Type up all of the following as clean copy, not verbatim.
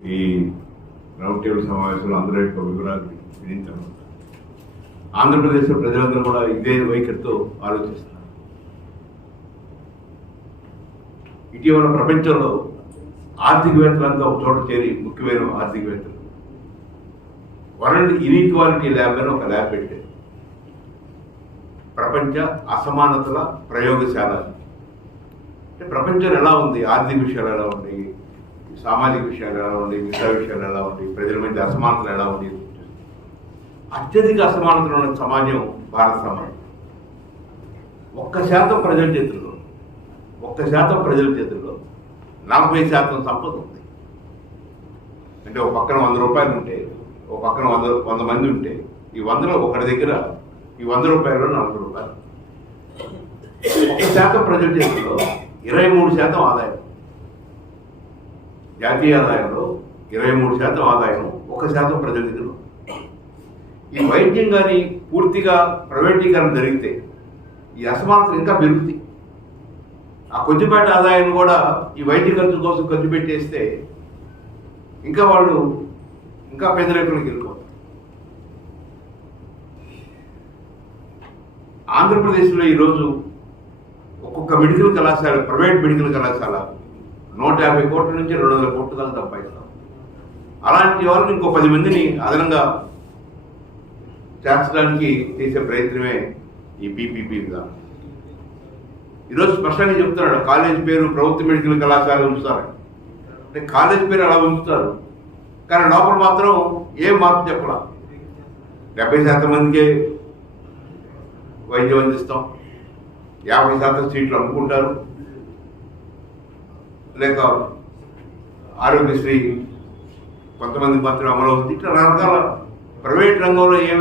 ఈ round table సమావేశంలో అందరూ యొక్క వివరాలు వినిన తర్వాత ఆంధ్రప్రదేశ్లో ప్రజలందరూ కూడా ఇదే వైఖరితో ఆలోచిస్తున్నారు. ఇటీవల ప్రపంచంలో ఆర్థికవేత్తలంతా ఒక చోట చేరి, ముఖ్యమైన ఆర్థికవేత్తలు వరల్డ్ ఇన్ఈక్వాలిటీ ల్యాబ్ అని ఒక ల్యాబ్ పెట్టారు. ప్రపంచ అసమానతల ప్రయోగశాల. అంటే ప్రపంచం ఎలా ఉంది, ఆర్థిక విషయాలు ఎలా ఉన్నాయి, సామాజిక విషయాలు ఎలా ఉన్నాయి, మిగతా విషయాలు ఎలా ఉన్నాయి, ప్రజల మధ్య అసమానతలు ఎలా ఉన్నాయి. అత్యధిక అసమానతలు ఉన్న సమాజం భారత సమాజం. 1% ప్రజల చేతుల్లో, 1% ప్రజల చేతుల్లో 40% సంపద ఉంది. అంటే ఒక పక్కన 100 రూపాయలు ఉంటే, ఒక పక్కన 100 మంది ఉంటే, ఈ 100లో ఒకటి దగ్గర ఈ 100 రూపాయలు 40 రూపాయలు. 1% ప్రజల చేతుల్లో 23% ఆదాయం. జాతీయ ఆదాయంలో 23% ఆదాయం 1% ప్రజల దగ్గర. ఈ వైద్యం కానీ పూర్తిగా ప్రైవేటీకరణ జరిగితే ఈ అసమానతలు ఇంకా పెరుగుతాయి. ఆ కొద్దిపాటి ఆదాయాన్ని కూడా ఈ వైద్య ఖర్చు కోసం ఖర్చు పెట్టేస్తే ఇంకా వాళ్ళు ఇంకా పేదరికంలోకి వెళ్ళిపోతారు. ఆంధ్రప్రదేశ్లో ఈరోజు ఒక్కొక్క మెడికల్ కళాశాల, ప్రైవేట్ మెడికల్ కళాశాల 150 కోట్ల నుంచి 200 కోట్ల దాకా సంపాదిస్తాం. అలాంటి వాళ్ళని ఇంకో 10 మందిని అదనంగా చేర్చడానికి చేసే ప్రయత్నమే ఈ పీపీపీ విధానం. ఈరోజు స్పష్టంగా చెప్తున్నాడు, కాలేజ్ పేరు ప్రభుత్వ మెడికల్ కళాశాల ఉంచుతారు. అంటే కాలేజ్ పేరు అలా ఉంచుతారు, కానీ లోపల మాత్రం ఏం మార్పు చెప్పాల. 70% మందికే వైద్యం అందిస్తాం, 50% సీట్లు అమ్ముకుంటారు, లేక ఆరోగ్యశ్రీ కొంతమంది మాత్రం అమలు అవుతుంది. ఇట్లా రకరకాల ప్రైవేట్ రంగంలో ఏ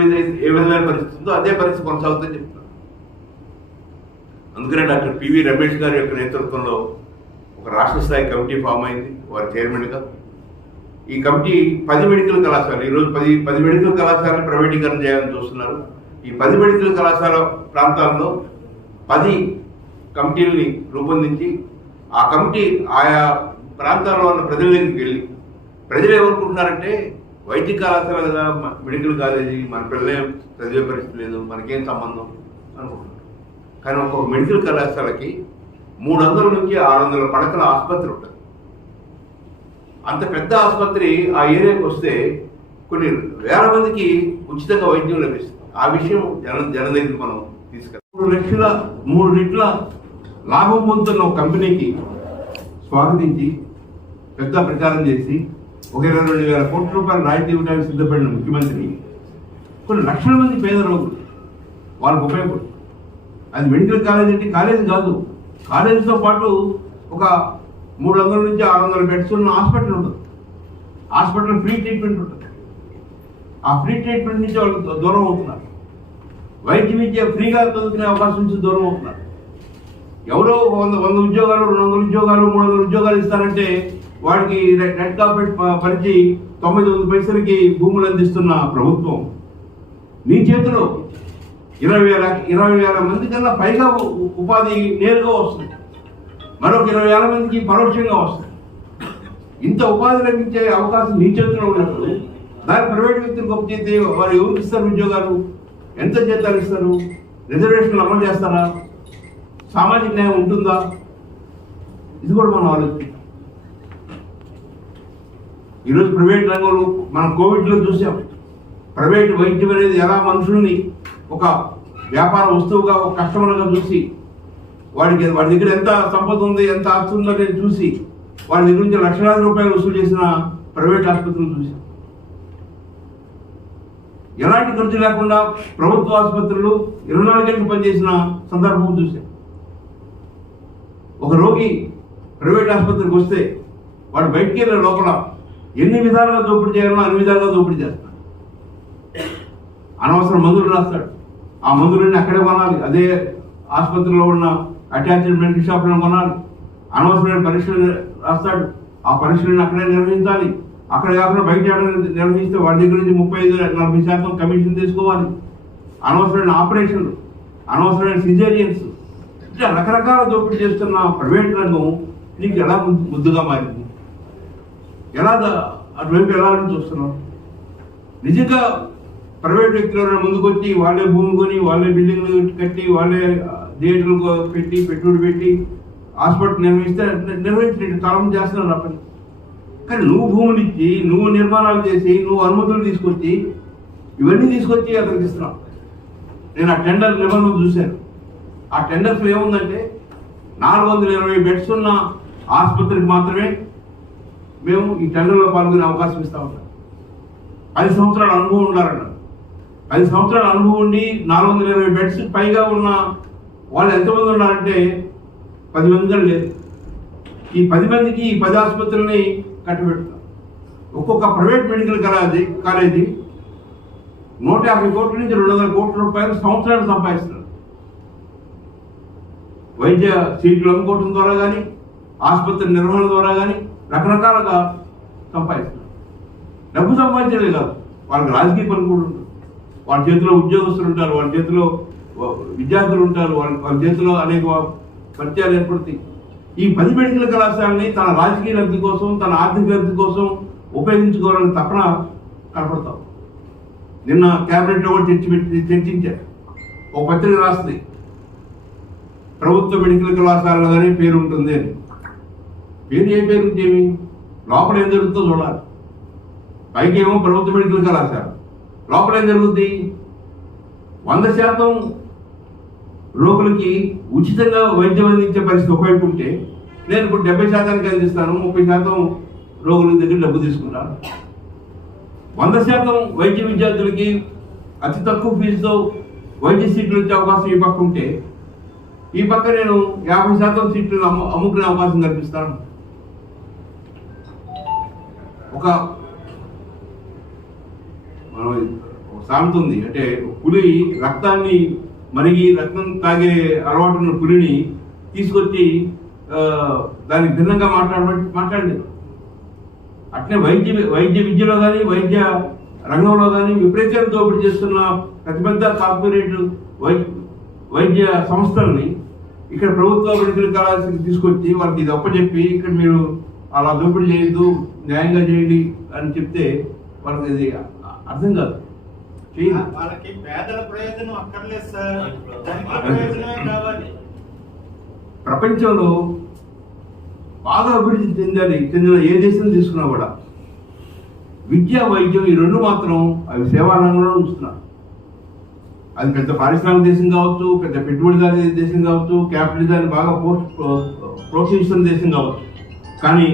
విధమైన పరిస్థితి ఉందో అదే పరిస్థితి కొనసాగుతుందని చెప్తున్నారు. అందుకనే డాక్టర్ పివి రమేష్ గారి యొక్క నేతృత్వంలో ఒక రాష్ట్ర స్థాయి కమిటీ ఫామ్ అయింది, వారి చైర్మన్గా. ఈ కమిటీ 10 మెడికల్ కళాశాలలు, ఈరోజు 10 మెడికల్ కళాశాలను ప్రైవేటీకరణ చేయాలని చూస్తున్నారు. ఈ 10 మెడికల్ కళాశాల ప్రాంతాల్లో 10 కమిటీలని రూపొందించి ఆ కమిటీ ఆయా ప్రాంతాల్లో ఉన్న ప్రజల దగ్గరికి వెళ్ళి, ప్రజలు ఏమనుకుంటున్నారంటే వైద్య కళాశాల కదా, మెడికల్ కాలేజీ, మన పిల్లలే చదివే పరిస్థితి లేదు, మనకేం సంబంధం అనుకుంటున్నారు. కానీ ఒక్కొక్క మెడికల్ కళాశాలకి 300 నుంచి 600 పడకల ఆసుపత్రి ఉంటుంది. అంత పెద్ద ఆసుపత్రి ఆ ఏరియాకి వస్తే కొన్ని వేల మందికి ఉచితంగా వైద్యం లభిస్తుంది. ఆ విషయం జన దగ్గరికి మనం తీసుకెళ్ళాలి. 3 రెట్ల లాభం పొందుతున్న ఒక కంపెనీకి స్వాగతించి పెద్ద ప్రచారం చేసి ఒక 22,000 కోట్ల రూపాయలు రాయితీ ఇవ్వడానికి సిద్ధపడిన ముఖ్యమంత్రి కొన్ని లక్షల మంది పేద రోగులు వాళ్ళకు ఉపయోగపడుతుంది. అది మెడికల్ కాలేజ్ అంటే కాలేజ్ కాదు, కాలేజీతో పాటు ఒక 300 నుంచి 600 బెడ్స్ ఉన్న హాస్పిటల్ ఉంటుంది. హాస్పిటల్ ఫ్రీ ట్రీట్మెంట్ ఉంటుంది. ఆ ఫ్రీ ట్రీట్మెంట్ నుంచి వాళ్ళు దూరం అవుతున్నారు. వైద్యం విద్య ఫ్రీగా చదువుకునే అవకాశం నుంచి దూరం అవుతున్నారు. ఎవరో 100 ఉద్యోగాలు, 200 ఉద్యోగాలు, 300 ఉద్యోగాలు ఇస్తారంటే వాడికి రెడ్ కార్పెట్ పరిచి 99 పైసలకి భూములు అందిస్తున్న ప్రభుత్వం నీ చేతిలో 20,000 మంది కన్నా పైగా ఉపాధి నేరుగా వస్తుంది, మరొక 20,000 మందికి పరోక్షంగా వస్తుంది. ఇంత ఉపాధి లభించే అవకాశం నీ చేతిలో ఉన్నప్పుడు దాని ప్రైవేట్ వ్యక్తులు గొప్ప చేస్తే వారు ఎవరికి ఇస్తారు ఉద్యోగాలు, ఎంత జీతాలు ఇస్తారు, రిజర్వేషన్లు అమలు చేస్తారా, సామాజిక న్యాయం ఉంటుందా? ఇది కూడా మనం ఆలోచించాం. ఈరోజు ప్రైవేట్ రంగంలో మనం కోవిడ్లో చూసాం, ప్రైవేట్ వైద్యం అనేది ఎలా మనుషుల్ని ఒక వ్యాపార వస్తువుగా, ఒక కస్టమర్గా చూసి వాడి దగ్గర ఎంత సంపద ఉంది, ఎంత ఆస్తి ఉందో అనేది చూసి వాడి దగ్గర నుంచి లక్షలాది రూపాయలు వసూలు చేసిన ప్రైవేట్ ఆసుపత్రులు చూసాం. ఎలాంటి ఖర్చు లేకుండా ప్రభుత్వ ఆసుపత్రులు 24 గంటలు పనిచేసిన సందర్భం చూసాం. ఒక రోగి ప్రైవేట్ ఆసుపత్రికి వస్తే వాడు బయటికి వెళ్ళే లోపల ఎన్ని విధాలుగా దోపిడీ చేయాలో అన్ని విధాలుగా దోపిడీ చేస్తాడు. అనవసరం మందులు రాస్తాడు, ఆ మందులన్నీ అక్కడే కొనాలి, అదే ఆసుపత్రిలో ఉన్న అటాచ్డ్ మెడికల్ షాప్లో కొనాలి. అనవసరమైన పరీక్షలు రాస్తాడు, ఆ పరీక్షలను అక్కడే నిర్వహించాలి. అక్కడ కాకుండా బయట నిర్వహిస్తే వాడి దగ్గర నుంచి 35-40% కమిషన్ తీసుకోవాలి. అనవసరమైన ఆపరేషన్లు, అనవసరమైన సిజేరియన్స్, ఇట్లా రకరకాల దోపిడీ చేస్తున్న ప్రైవేట్ రంగం నీకు ఎలా ముద్దుగా మారింది, ఎలా అటువైపు వెళ్ళాలని చూస్తున్నాం. నిజంగా ప్రైవేట్ వ్యక్తులు ముందుకు వచ్చి వాళ్ళే భూమి కొని, వాళ్ళే బిల్డింగ్లు కట్టి, వాళ్ళే థియేటర్లు పెట్టి, పెట్టుబడి పెట్టి హాస్పిటల్ నిర్వహించినట్టు కాలం చేస్తున్నారు ఆ పని. కానీ నువ్వు భూములు ఇచ్చి, నువ్వు నిర్మాణాలు చేసి, నువ్వు అనుమతులు తీసుకొచ్చి, ఇవన్నీ తీసుకొచ్చి అతనికి ఇస్తున్నావు. నేను ఆ టెండర్ నిబంధనలు చూశాను. ఆ టెండర్స్లో ఏముందంటే 420 బెడ్స్ ఉన్న ఆసుపత్రికి మాత్రమే మేము ఈ టెండర్లో పాల్గొనే అవకాశం ఇస్తా ఉంటాం. 10 సంవత్సరాల అనుభవం ఉండాలన్న. 10 సంవత్సరాల అనుభవం ఉండి 420 బెడ్స్ పైగా ఉన్న వాళ్ళు ఎంతమంది ఉన్నారంటే 10 మంది కూడా లేదు. ఈ 10 మందికి ఈ 10 ఆసుపత్రులని కట్టబెడుతున్నాం. ఒక్కొక్క ప్రైవేట్ మెడికల్ కాలేజీ 150 కోట్ల నుంచి 200 కోట్ల రూపాయలు సంవత్సరాలు సంపాదిస్తున్నారు. వైద్య సీట్లు అమ్ముకోవడం ద్వారా కానీ, ఆసుపత్రి నిర్వహణ ద్వారా కానీ రకరకాలుగా సంపాదిస్తున్నారు. డబ్బు సంపాదించేదే కాదు, వాళ్ళకి రాజకీయ పని కూడా ఉంటుంది. వాళ్ళ చేతిలో ఉద్యోగస్తులు ఉంటారు, వాళ్ళ చేతిలో విద్యార్థులు ఉంటారు, వాళ్ళ చేతిలో అనేక పరిచయాలు ఏర్పడతాయి. ఈ 10 మెడికల్ కళాశాలని తన రాజకీయ లబ్ధి కోసం, తన ఆర్థిక లబ్ధి కోసం ఉపయోగించుకోవాలని తపన కనపడతాం. నిన్న క్యాబినెట్లో కూడా చర్చించారు. ఒక పత్రిక రాస్తుంది, ప్రభుత్వ మెడికల్ కళాశాలలోనే పేరు ఉంటుంది అని. పేరు ఏ పేరు ఉంటేమి, లోపల ఏం జరుగుతుందో చూడాలి. పైకి ఏమో ప్రభుత్వ మెడికల్ కళాశాల, లోపల ఏం జరుగుతుంది? 100% రోగులకి ఉచితంగా వైద్యం అందించే పరిస్థితి ఒకవైపు ఉంటే, నేను ఇప్పుడు 70% అందిస్తాను, 30% రోగుల దగ్గర డబ్బు తీసుకుంటాను. 100% వైద్య విద్యార్థులకి అతి తక్కువ ఫీజుతో వైద్య సీట్లు వచ్చే అవకాశం ఈ పక్క ఉంటే, ఈ పక్క నేను 50% సీట్లు అమ్ముకునే అవకాశం కల్పిస్తాను. ఒక సామెత ఉంది, అంటే పులి రక్తాన్ని మరిగి రక్తం తాగే అలవాటు ఉన్న పులిని తీసుకొచ్చి దానికి భిన్నంగా మాట్లాడలేదు. అట్లే వైద్య విద్యలో కానీ, వైద్య రంగంలో కానీ విపరీతంగా దోపిడీ చేస్తున్న పెద్ద కార్పొరేట్ వైద్య సంస్థల్ని ఇక్కడ ప్రభుత్వ మెడికల్ కళాశాలకు తీసుకొచ్చి వాళ్ళకి ఇది అప్పచెప్పి, ఇక్కడ మీరు అలా దోపిడీ చేయొద్దు, న్యాయంగా చేయండి అని చెప్తే వాళ్ళకి ఇది అర్థం కాదు. వాళ్ళకి పేదల ప్రయోజనం అక్కర్లేదు సార్, ప్రయోజనమే కావాలి. ప్రపంచంలో బాగా అభివృద్ధి చెందిన ఏ దేశం తీసుకున్నా కూడా విద్య, వైద్యం ఈ రెండు మాత్రం అవి సేవా రంగంలో ఉంచుతున్నారు. అది పెద్ద పారిశ్రామిక దేశం కావచ్చు, పెద్ద పెట్టుబడిదారి దేశం కావచ్చు, క్యాపిటలిజాన్ని బాగా ప్రోత్సహిస్తున్న దేశం కావచ్చు. కానీ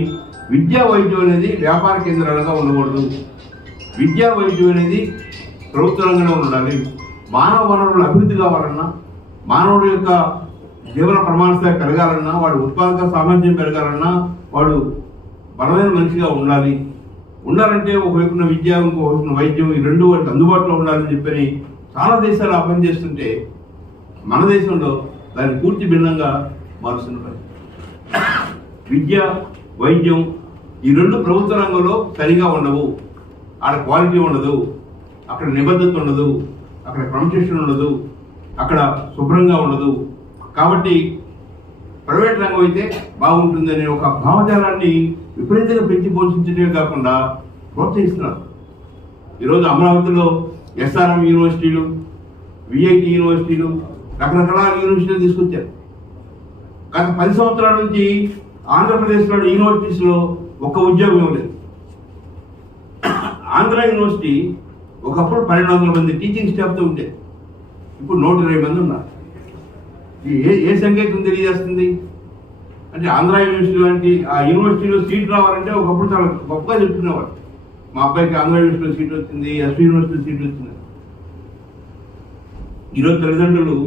విద్యా వైద్యం అనేది వ్యాపార కేంద్రాలుగా ఉండకూడదు. విద్యా వైద్యం అనేది ప్రభుత్వ రంగంలో ఉండాలి. మానవ వనరుల అభివృద్ధి కావాలన్నా, మానవుడి యొక్క జీవన ప్రమాణ స్థాయి పెరగాలన్నా, వాడు ఉత్పాదక సామర్థ్యం పెరగాలన్నా, వాడు బలమైన మనిషిగా ఉండాలంటే ఒకవైపున విద్య, ఇంకోవైపున వైద్యం, ఈ రెండు వాటికి అందుబాటులో ఉండాలని చెప్పని చాలా దేశాలు ఆ పని చేస్తుంటే, మన దేశంలో దాన్ని పూర్తి భిన్నంగా మారుస్తున్నారు. విద్య, వైద్యం ఈ రెండు ప్రభుత్వ రంగంలో సరిగా ఉండవు. ఆడ క్వాలిటీ ఉండదు, అక్కడ నిబద్ధత ఉండదు, అక్కడ క్రమశిక్షణ ఉండదు, అక్కడ శుభ్రంగా ఉండదు. కాబట్టి ప్రైవేట్ రంగం అయితే బాగుంటుందనే ఒక భావజాలాన్ని విపరీతంగా పెంచి పోషించడమే కాకుండా ప్రోత్సహిస్తున్నారు. ఈరోజు అమరావతిలో ఎస్ఆర్ఎం యూనివర్సిటీలు, విఐటి యూనివర్సిటీలు, రకరకాల యూనివర్సిటీలు తీసుకొచ్చారు. గత 10 సంవత్సరాల నుంచి ఆంధ్రప్రదేశ్లోని యూనివర్సిటీస్లో ఒక్క ఉద్యోగం లేదు. ఆంధ్ర యూనివర్సిటీ ఒకప్పుడు 1200 మంది టీచింగ్ స్టాఫ్తో ఉంటే ఇప్పుడు 120 మంది ఉన్నారు. ఏ సంకేతం తెలియజేస్తుంది అంటే, ఆంధ్ర యూనివర్సిటీ లాంటి ఆ యూనివర్సిటీలో సీట్ రావాలంటే ఒకప్పుడు చాలా గొప్పగా చెప్తున్నవారు. మా అబ్బాయికి ఆంధ్ర యూనివర్సిటీలో సీట్ వచ్చింది, ఎస్పీ యూనివర్సిటీలో సీట్ వచ్చింది. ఈరోజు తల్లిదండ్రులు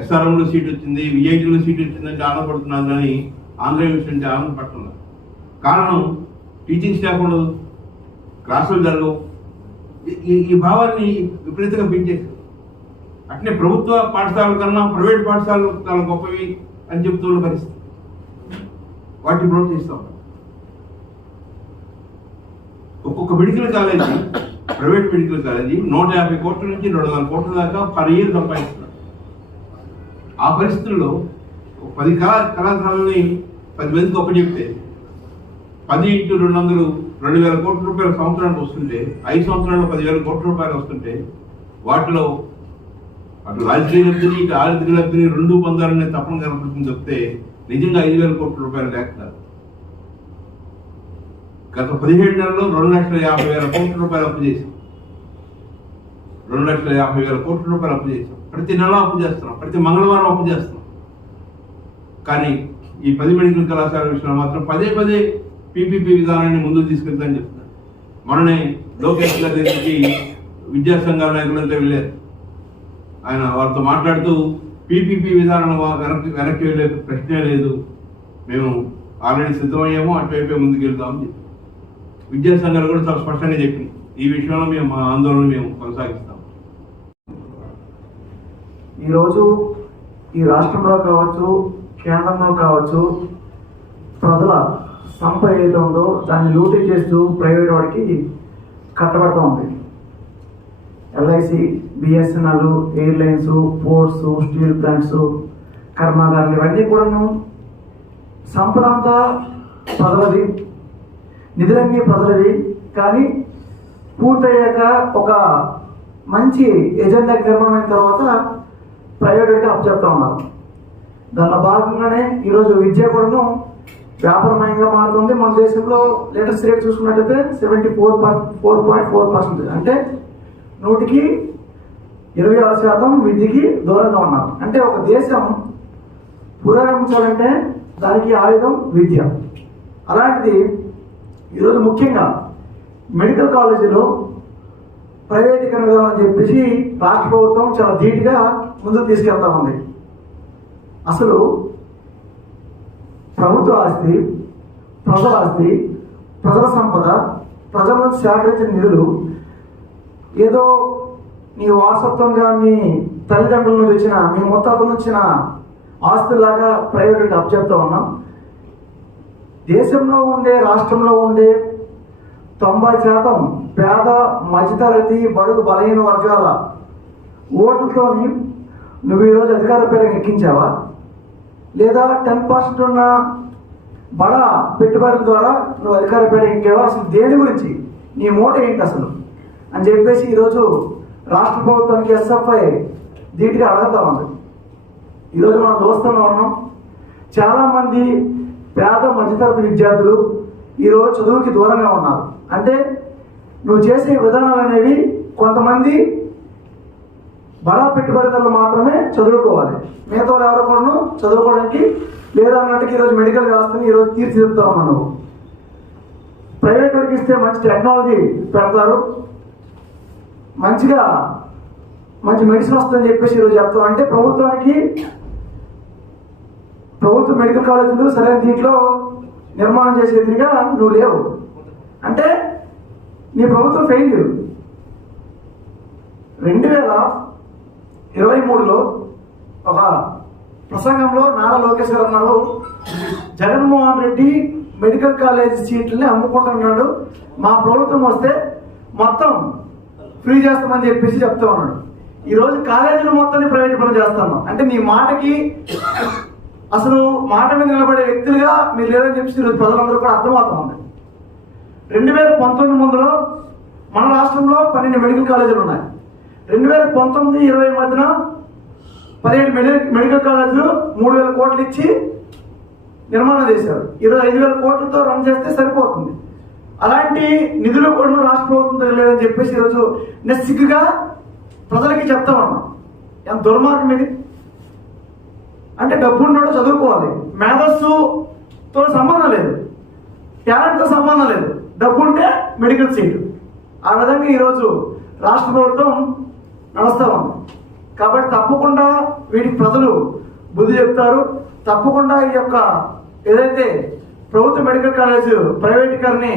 ఎస్ఆర్ఎంలో సీట్ వచ్చింది, విఐటీలో సీట్ వచ్చిందంటే ఆనందపడుతున్నారు, కానీ ఆంధ్ర యూనివర్సిటీ అంటే ఆనందపడుతున్నారు. కారణం టీచింగ్ స్టాఫ్ ఉండదు, క్లాసులు జరగవు. ఈ భావాన్ని విపరీతంగా పెంచేశారు. అట్లే ప్రభుత్వ పాఠశాలల కన్నా ప్రైవేట్ పాఠశాలలు చాలా గొప్పవి అని చెప్తున్న పరిస్థితి. వాటిని ప్రోత్సహిస్తాం. ఒక్కొక్క medical college, private medical college 150 కోట్ల నుంచి 200 కోట్ల దాకా పర్ ఇయర్ సంపాదిస్తున్నారు. ఆ పరిస్థితుల్లో 10 కళాశాలని 10 మందికి అప్పచెప్తే 10 × 200 2,000 కోట్ల రూపాయల సంవత్సరానికి వస్తుంటే 5 సంవత్సరాల్లో 10,000 కోట్ల రూపాయలు వస్తుంటే వాటిలో అటు రాజకీయ లబ్ధిని ఇటు ఆర్థిక లబ్ధిని రెండు పొందాలనే తపన కనపడుతుంది చెప్తే నిజంగా 5,000 కోట్ల రూపాయలు లేక గత 17 నెలల్లో 2,50,000 కోట్ల రూపాయలు అప్పు చేశాం. 2,50,000 కోట్ల రూపాయలు అప్పు చేశాం. ప్రతి నెల అప్పు చేస్తున్నాం, ప్రతి మంగళవారం అప్పు చేస్తున్నాం. కానీ ఈ 10 మెడికల్ కళాశాల విషయంలో మాత్రం పదే పదే పీపీపీ విధానాన్ని ముందుకు తీసుకెళ్తానని చెప్తున్నారు. మొన్ననే లోకేష్ గారి దగ్గరికి విద్యా సంఘాల నాయకులంతా వెళ్ళారు. ఆయన వారితో మాట్లాడుతూ పీపీపీ విధానం వెనక్కి వెళ్ళే ప్రశ్నే లేదు, మేము ఆల్రెడీ సిద్ధమయ్యాము, అటువైపే ముందుకు వెళ్తామని చెప్పి విద్యా సంఘాలు కూడా చాలా స్పష్టంగా చెప్పింది. ఈ విషయంలో మేము మా ఆందోళన మేము కొనసాగిస్తాం. ఈరోజు ఈ రాష్ట్రంలో కావచ్చు, కేంద్రంలో కావచ్చు, ప్రజల సంపద ఏదైతే ఉందో దాన్ని లూటీ చేస్తూ ప్రైవేట్ వాడికి కట్టబడుతూ ఉంది. LIC, BSNL, airlines, ports, steel plants, కర్మాగారాలు ఇవన్నీ కూడాను సంపద అంతా ప్రజలది, నిధులన్నీ ప్రజలవి. కానీ పూర్తయ్యాక ఒక మంచి ఎజెండా నిర్మాణమైన తర్వాత ప్రైవేట్గా అప్పచెప్తా ఉన్నారు. దానిలో భాగంగానే ఈరోజు విద్య కూడాను వ్యాపారమయంగా మారుతుంది. మన దేశంలో లేటెస్ట్ రేట్ చూసుకున్నట్లయితే 74.4% అంటే 100కి 26% విద్యకి దూరంగా ఉన్నారు. అంటే ఒక దేశం పురోగమించాలంటే దానికి ఆయుధం విద్య. అలాంటిది ఈరోజు ముఖ్యంగా మెడికల్ కాలేజీలో ప్రైవేటీకరణ విధానం అని చెప్పేసి రాష్ట్ర ప్రభుత్వం చాలా ధీటుగా ముందుకు తీసుకెళ్తా ఉంది. అసలు ప్రభుత్వ ఆస్తి, ప్రజల ఆస్తి, ప్రజల సంపద, ప్రజల నుంచి సేకరించిన నిధులు ఏదో నీ వారసత్వంగా నీ తల్లిదండ్రుల నుంచి వచ్చిన, మీ ముత్తాతల నుంచి వచ్చిన ఆస్తులాగా ప్రైవేట్గా అప్పచెప్తా ఉన్నాం. దేశంలో ఉండే, రాష్ట్రంలో ఉండే 90% పేద, మధ్యతరగతి, బడుగు, బలహీన వర్గాల ఓట్లతోని నువ్వు ఈరోజు అధికార పీఠం ఎక్కించావా? లేదా 10% ఉన్న బడా పెట్టుబడుల ద్వారా నువ్వు అధికార పీఠం ఎక్కావా? అసలు దేని గురించి, నీ మోట ఏంటి అసలు అని చెప్పేసి ఈరోజు రాష్ట్ర ప్రభుత్వానికి ఎస్ఎఫ్ఐ ధీటుగా అడుగుతా ఉంది. ఈరోజు మనం చూస్తూనే ఉన్నాం, చాలామంది పేద మధ్యతరగతి విద్యార్థులు ఈరోజు చదువుకి దూరంగా ఉన్నారు. అంటే నువ్వు చేసే విధానాలు అనేవి కొంతమంది బడా పెట్టుబడిదారులు మాత్రమే చదువుకోవాలి, మిగతా వాళ్ళు ఎవరు కూడా చదువుకోవడానికి లేదా అన్నట్టుగా ఈరోజు మెడికల్ వ్యవస్థని ఈరోజు తీర్చిదిద్దుతా ఉన్నాను. ప్రైవేట్ వాడికి ఇస్తే మంచి టెక్నాలజీ పెడతారు, మంచి మెడిసిన్ వస్తుందని చెప్పేసి ఈరోజు చెప్తాం. అంటే ప్రభుత్వ మెడికల్ కాలేజీలు సరైన దీంట్లో నిర్మాణం చేసేదిగా నువ్వు లేవు. అంటే నీ ప్రభుత్వం ఫెయిల్. 2023లో ఒక ప్రసంగంలో నారా లోకేష్ గారు అన్నారు, జగన్మోహన్ రెడ్డి మెడికల్ కాలేజ్ సీట్లని అమ్ముకుంటున్నాడు, మా ప్రభుత్వం వస్తే మొత్తం ఫ్రీ చేస్తామని చెప్పేసి చెప్తా ఉన్నాడు. ఈరోజు కాలేజీలు మొత్తాన్ని ప్రైవేట్ పని చేస్తాను అంటే నీ మాటకి అసలు మాట మీద నిలబడే వ్యక్తులుగా మీరు లేదని చెప్పి ఈరోజు ప్రజలందరూ కూడా అర్థమవుతా ఉంది. 2019 ముందులో మన రాష్ట్రంలో 12 మెడికల్ కాలేజీలు ఉన్నాయి. 2019-20 మధ్యన 17 మెడికల్ కాలేజీలు 3,000 కోట్లు ఇచ్చి నిర్మాణం చేశారు. ఈరోజు 5,000 కోట్లతో రన్ చేస్తే సరిపోతుంది. అలాంటి నిధులు కూడా రాష్ట్ర ప్రభుత్వం లేదని చెప్పేసి ఈరోజు నెస్సిగ్గుగా ప్రజలకి చెప్తా ఉన్నాం. ఎంత దుర్మార్గం ఇది. అంటే డబ్బున్నోడు చదువుకోవాలి, మేధస్సుతో సంబంధం లేదు, టాలెంట్తో సంబంధం లేదు, డబ్బు ఉంటే మెడికల్ సీటు. ఆ విధంగా ఈరోజు రాష్ట్ర ప్రభుత్వం నడుస్తూ ఉంది. కాబట్టి తప్పకుండా వీటికి ప్రజలు బుద్ధి చెప్తారు. తప్పకుండా ఈ యొక్క ఏదైతే ప్రభుత్వ మెడికల్ కాలేజ్ ప్రైవేటీకరణని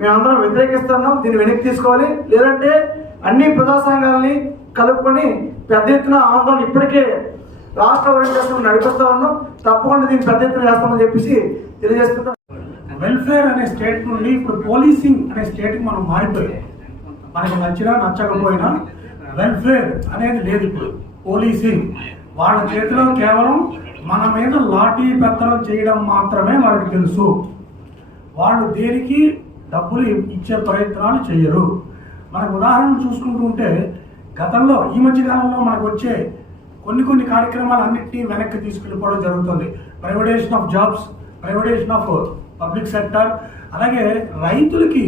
మేమందరం వ్యతిరేకిస్తున్నాం, దీన్ని వెనక్కి తీసుకోవాలి. లేదంటే అన్ని ప్రజా సంఘాలని కలుపుకొని పెద్ద ఎత్తున ఆందోళన ఇప్పటికే రాష్ట్ర ఓరియంటేషన్ నడిపిస్తా ఉన్నాం. తప్పకుండా దీన్ని పెద్ద ఎత్తున చేస్తామని చెప్పేసి తెలియజేస్తున్నాం. వెల్ఫేర్ అనే స్టేట్ నుండి ఇప్పుడు పోలీసింగ్ అనే స్టేట్కి మనం మారిపోయాం. మనకి నచ్చినా నచ్చకపోయినా వెల్ఫేర్ అనేది లేదు. ఇప్పుడు పోలీసింగ్ వాళ్ళ చేతిలో కేవలం మన మీద లాఠీ పెత్తనం చేయడం మాత్రమే వాళ్ళకి తెలుసు. వాళ్ళు దేనికి డబ్బులు ఇచ్చే ప్రయత్నాలు చేయరు. మనకు ఉదాహరణ చూసుకుంటూ ఉంటే గతంలో ఈ మధ్య కాలంలో మనకు వచ్చే కొన్ని కార్యక్రమాలన్నింటినీ వెనక్కి తీసుకెళ్ళిపోవడం జరుగుతుంది. Privatization of jobs, privatization of public sector, అలాగే రైతులకి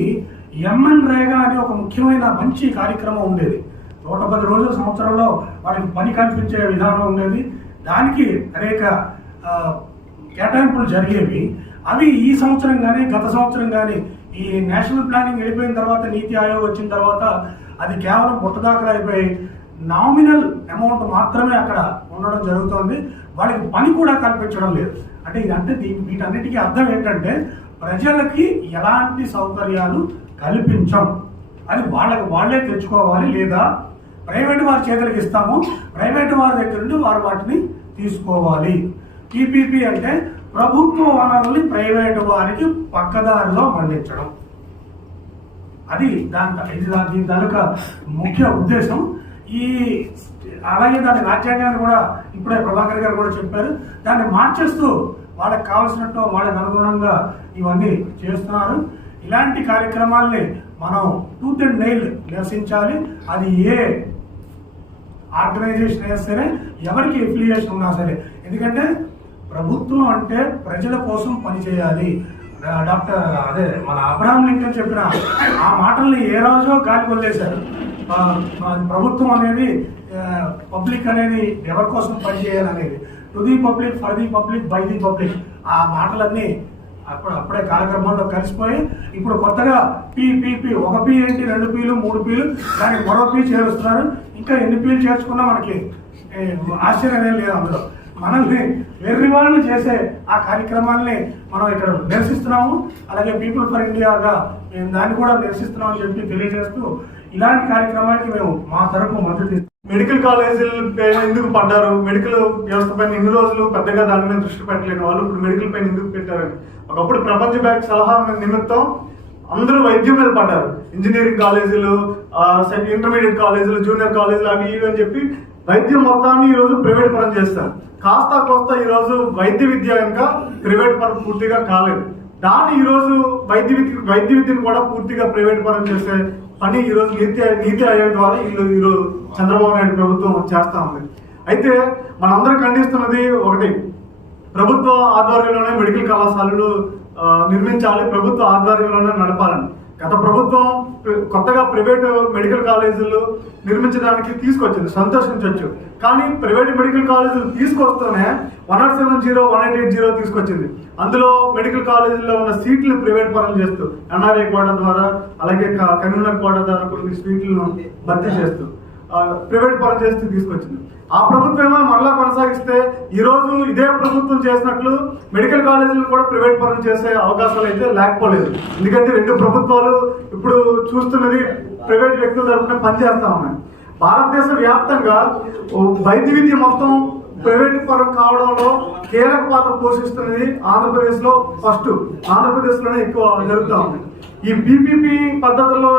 ఎంఎన్ రేగా అనే ఒక ముఖ్యమైన మంచి కార్యక్రమం ఉండేది. 110 రోజుల సంవత్సరంలో వాళ్ళకి పని కల్పించే విధానం ఉండేది. దానికి అనేక కేటాయింపులు జరిగేవి. అవి ఈ సంవత్సరం కానీ గత సంవత్సరం కానీ ఈ నేషనల్ ప్లానింగ్ వెళ్ళిపోయిన తర్వాత, నీతి ఆయోగ్ వచ్చిన తర్వాత అది కేవలం పుట్టదాఖలు అయిపోయి నామినల్ అమౌంట్ మాత్రమే అక్కడ ఉండడం జరుగుతుంది. వాళ్ళకి పని కూడా కల్పించడం లేదు. అంటే ఇదంటే వీటన్నిటికీ అర్థం ఏంటంటే ప్రజలకి ఎలాంటి సౌకర్యాలు కల్పించం, అది వాళ్ళే తెచ్చుకోవాలి, లేదా ప్రైవేటు వారి చేతులకు ఇస్తాము, ప్రైవేటు వారి దగ్గర నుండి వారు వాటిని తీసుకోవాలి. పీపీపీ అంటే ప్రభుత్వ వనరుల్ని ప్రైవేటు వారికి పక్కదారిలో మళ్లించడం. అది దీని తాలూకా ముఖ్య ఉద్దేశం. అలాగే దాని రాజ్యాంగాన్ని కూడా ఇప్పుడే ప్రభాకర్ గారు కూడా చెప్పారు. దాన్ని మార్చేస్తూ వాళ్ళకి కావాల్సినట్టు వాళ్ళకి అనుగుణంగా ఇవన్నీ చేస్తున్నారు. ఇలాంటి కార్యక్రమాల్ని మనం టూత్ అండ్ నెయిల్ నిరసించాలి. అది ఏ ఆర్గనైజేషన్ అయినా సరే, ఎవరికి ఎఫిలియేషన్ ఉన్నా సరే. ఎందుకంటే ప్రభుత్వం అంటే ప్రజల కోసం పనిచేయాలి. మన అబ్రహాం లింకన్ చెప్పిన ఆ మాటల్ని ఏ రోజో గాలి వదిలేశారు. ప్రభుత్వం అనేది, పబ్లిక్ అనేది ఎవరి కోసం పనిచేయాలనేది, to the public, for the public, by the public. ఆ మాటలన్నీ అప్పుడే కాలక్రమంలో కలిసిపోయి ఇప్పుడు కొత్తగా పీపీపీ, ఒక పీ ఏంటి, 2 పీలు, 3 పీలు, దానికి మరో పీ చేరుస్తున్నారు. ఇంకా ఎన్ని పీలు చేర్చుకున్నా మనకి ఆశ్చర్యం లేదు. అందులో మనల్ని వెర్రివాళ్ళు చేసే ఆ కార్యక్రమాల్ని మనం ఇక్కడ నిరసిస్తున్నాము. అలాగే పీపుల్ ఫర్ ఇండియాగా మేము దాన్ని కూడా నిరసిస్తున్నామని చెప్పి తెలియజేస్తూ ఇలాంటి కార్యక్రమానికి మేము మా తరపు మద్దతు ఇస్తాం. మెడికల్ కాలేజీల పైన ఎందుకు పడ్డారు, మెడికల్ వ్యవస్థ పైన ఇన్ని రోజులు పెద్దగా దాని మీద దృష్టి పెట్టలేని వాళ్ళు ఇప్పుడు మెడికల్ పైన ఎందుకు పెట్టారని ఒకప్పుడు ప్రపంచ బ్యాంక్ సలహా నిమిత్తం అందరూ వైద్యం మీద పడ్డారు. ఇంజనీరింగ్ కాలేజీలు, ఇంటర్మీడియట్ కాలేజీలు, జూనియర్ కాలేజీలు, అవి ఇవి అని చెప్పి వైద్యం మొత్తాన్ని ఈ రోజు ప్రైవేట్ పరం చేస్తారు. కాస్త కోస్త ఈ రోజు వైద్య విద్య ఇంకా ప్రైవేట్ పరం పూర్తిగా కాలేదు. దాన్ని ఈ రోజు వైద్య విద్యను కూడా పూర్తిగా ప్రైవేట్ పరం చేసే పని ఈ రోజు నీతి ఆయోగ్ ద్వారా ఈరోజు చంద్రబాబు నాయుడు ప్రభుత్వం చేస్తా ఉంది. అయితే మనందరం ఖండిస్తున్నది ఒకటి, ప్రభుత్వ ఆధ్వర్యంలోనే మెడికల్ కళాశాలలు నిర్మించాలి, ప్రభుత్వ ఆధ్వర్యంలోనే నడపాలని. గత ప్రభుత్వం కొత్తగా ప్రైవేట్ మెడికల్ కాలేజీలు నిర్మించడానికి తీసుకొచ్చింది, సంతోషించవచ్చు. కానీ ప్రైవేట్ మెడికల్ కాలేజీలు తీసుకొస్తూనే 107(0), 1880 తీసుకొచ్చింది. అందులో మెడికల్ కాలేజీల్లో ఉన్న సీట్లు ప్రైవేట్ పరం చేస్తూ, ఎన్ఆర్ఐ కోటా ద్వారా, అలాగే కన్వీనర్ కోటా ద్వారా కొన్ని సీట్లను భర్తీ చేస్తూ ప్రైవేట్ పరం చేస్తూ తీసుకొచ్చింది. ఆ ప్రభుత్వమేమో మరలా కొనసాగిస్తే ఈ రోజు ఇదే ప్రభుత్వం చేసినట్లు మెడికల్ కాలేజీలు కూడా ప్రైవేట్ పరం చేసే అవకాశాలు అయితే లేకపోలేదు. ఎందుకంటే 2 ప్రభుత్వాలు ఇప్పుడు చూస్తున్నది ప్రైవేట్ వ్యక్తుల తరఫున పనిచేస్తా ఉన్నాయి. భారతదేశ వ్యాప్తంగా వైద్య విద్య మొత్తం ప్రైవేట్ పరం కావడంలో కీలక పాత్ర పోషిస్తున్నది ఆంధ్రప్రదేశ్ లో ఆంధ్రప్రదేశ్ లోనే ఎక్కువ జరుగుతూ ఉంది. ఈ పీపీపీ పద్ధతుల్లో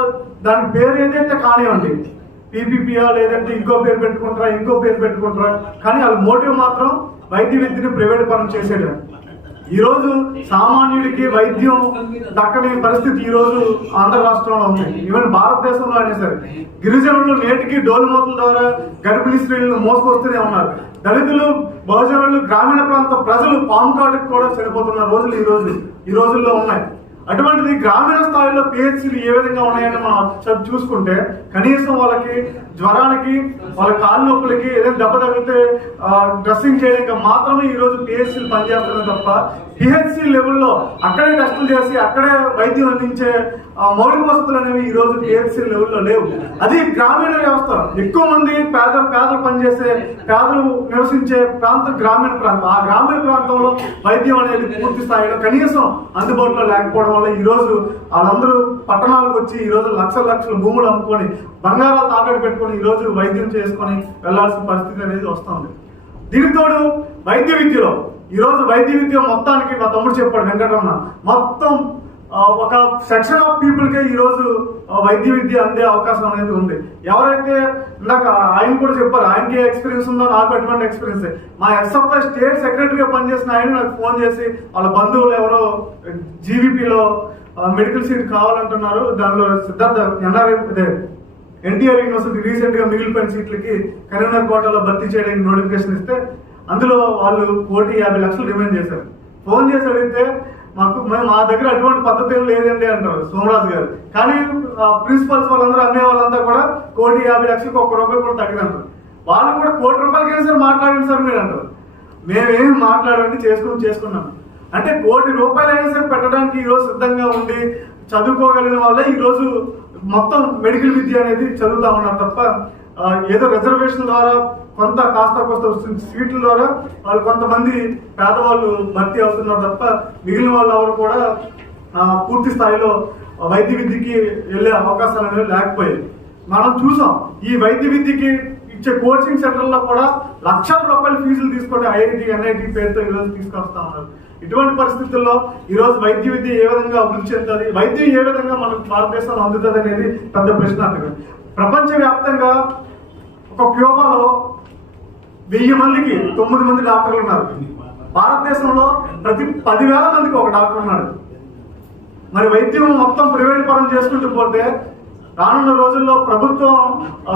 దాని పేరు ఏదైతే కానివ్వండి, పీపీపీఆ లేదంటే ఇంకో పేరు పెట్టుకుంటారా, కానీ వాళ్ళ మోటివ్ మాత్రం వైద్య విద్యను ప్రైవేట్ పరం చేసేది. ఈ రోజు సామాన్యుడికి వైద్యం దక్కని పరిస్థితి ఈ రోజు ఆంధ్ర రాష్ట్రంలో ఉంది. ఈవెన్ భారతదేశంలో అయినా సరే గిరిజనులు నేటికి డోలుమోతల ద్వారా గర్భిణీ స్త్రీలను మోసుకొస్తూనే ఉన్నారు. దళితులు, బహుజనులు, గ్రామీణ ప్రాంత ప్రజలు పాము కాటుకు కూడా చనిపోతున్న రోజులు ఈ రోజుల్లో ఉన్నాయి. అటువంటిది గ్రామీణ స్థాయిలో పిహెచ్సీలు ఏ విధంగా ఉన్నాయని మనం చూసుకుంటే కనీసం వాళ్ళకి జ్వరానికి, వాళ్ళ కాళ్ళ నొప్పులకి, ఏదైనా దెబ్బ తగిలితే డ్రెస్సింగ్ చేయడానికి మాత్రమే ఈ రోజు పిహెచ్సీలు పనిచేస్తున్నాయి తప్ప పిహెచ్సీ లెవెల్లో అక్కడే టెస్టులు చేసి అక్కడే వైద్యం అందించే మౌలిక వసతులు అనేవి ఈ రోజు పిహెచ్సీ లెవెల్లో లేవు. అది గ్రామీణ వ్యవస్థ. ఎక్కువ మంది పేదలు పనిచేసే, పేదలు నివసించే ప్రాంతం గ్రామీణ ప్రాంతం. ఆ గ్రామీణ ప్రాంతంలో వైద్యం అనేది పూర్తి స్థాయిలో కనీసం అందుబాటులో లేకపోవడం వల్ల ఈ రోజు వాళ్ళందరూ పట్టణాలకు వచ్చి ఈ రోజు లక్షల భూములు అమ్ముకొని, బంగారాలు తాకట్టు పెట్టుకొని ఈ రోజు వైద్యం చేసుకొని వెళ్లాల్సిన పరిస్థితి అనేది వస్తుంది. దీనితోడు వైద్య విద్యలో ఈ రోజు వైద్య విద్య మొత్తానికి మా తమ్ముడు చెప్పాడు వెంకటరమణ, మొత్తం ఒక సెక్షన్ ఆఫ్ పీపుల్ కే ఈ రోజు వైద్య విద్య అందే అవకాశం అనేది ఉంది. ఎవరైతే ఇందాక ఆయన కూడా చెప్పారు, ఆయనకి ఎక్స్పీరియన్స్ ఉందో, నాకు అటువంటి ఎక్స్పీరియన్స్. మా ఎస్ఎఫ్ఐ స్టేట్ సెక్రటరీగా పనిచేసిన ఆయన నాకు ఫోన్ చేసి వాళ్ళ బంధువులు ఎవరో జీవీపీలో మెడికల్ సీట్ కావాలంటున్నారు. దానిలో సిద్ధార్థ ఎన్టీఆర్ యూనివర్సిటీ రీసెంట్ గా మిగిలిపోయిన సీట్లకి కరీంనగర్ కోటాలో భర్తీ చేయడానికి నోటిఫికేషన్ ఇస్తే అందులో వాళ్ళు 1,50,00,000 డిమాండ్ చేశారు. ఫోన్ చేసి అడిగితే మా దగ్గర అటువంటి పద్ధతి ఏం లేదండి అంటారు సోమరాజు గారు. కానీ ప్రిన్సిపల్స్ వాళ్ళందరూ అమ్మే వాళ్ళంతా కూడా 1,50,00,000 ₹1 కూడా తగ్గినంటారు. వాళ్ళు కూడా ₹1,00,000 సార్ మాట్లాడండి సార్ మీరు అంటారు. మేమేం మాట్లాడండి చేసుకున్నాం అంటే ₹1,00,000 అయినా సరే పెట్టడానికి ఈరోజు సిద్ధంగా ఉండి చదువుకోగలిగిన వాళ్ళే ఈరోజు మొత్తం మెడికల్ విద్య అనేది చదువుతా ఉన్నారు తప్ప ఏదో రిజర్వేషన్ ద్వారా కొంత కాస్త సీట్ల ద్వారా వాళ్ళు కొంతమంది పేదవాళ్ళు భర్తీ అవుతున్నారు తప్ప మిగిలిన వాళ్ళు ఎవరు కూడా పూర్తి స్థాయిలో వైద్య విద్యకి వెళ్ళే అవకాశాలు అనేవి లేకపోయాయి. మనం చూసాం ఈ వైద్య విద్యకి ఇచ్చే కోచింగ్ సెంటర్లో కూడా ₹1,00,000 ఫీజులు తీసుకుంటే ఐఐటి ఎన్ఐటి పేరుతో ఈరోజు తీసుకొస్తా ఉన్నారు. ఇటువంటి పరిస్థితుల్లో ఈరోజు వైద్య విద్య ఏ విధంగా అభివృద్ధి చెందుతుంది, వైద్యం ఏ విధంగా మనకు భారతదేశంలో అందుతుంది అనేది పెద్ద ప్రశ్న. ప్రపంచవ్యాప్తంగా ఒక క్యూబాలో 1000 మందికి 9 మంది డాక్టర్లు ఉన్నారు. భారతదేశంలో ప్రతి 10,000 మందికి ఒక డాక్టర్ ఉన్నాడు. మరి వైద్యం మొత్తం ప్రైవేట్ పరం చేసుకుంటూ పోతే రానున్న రోజుల్లో ప్రభుత్వం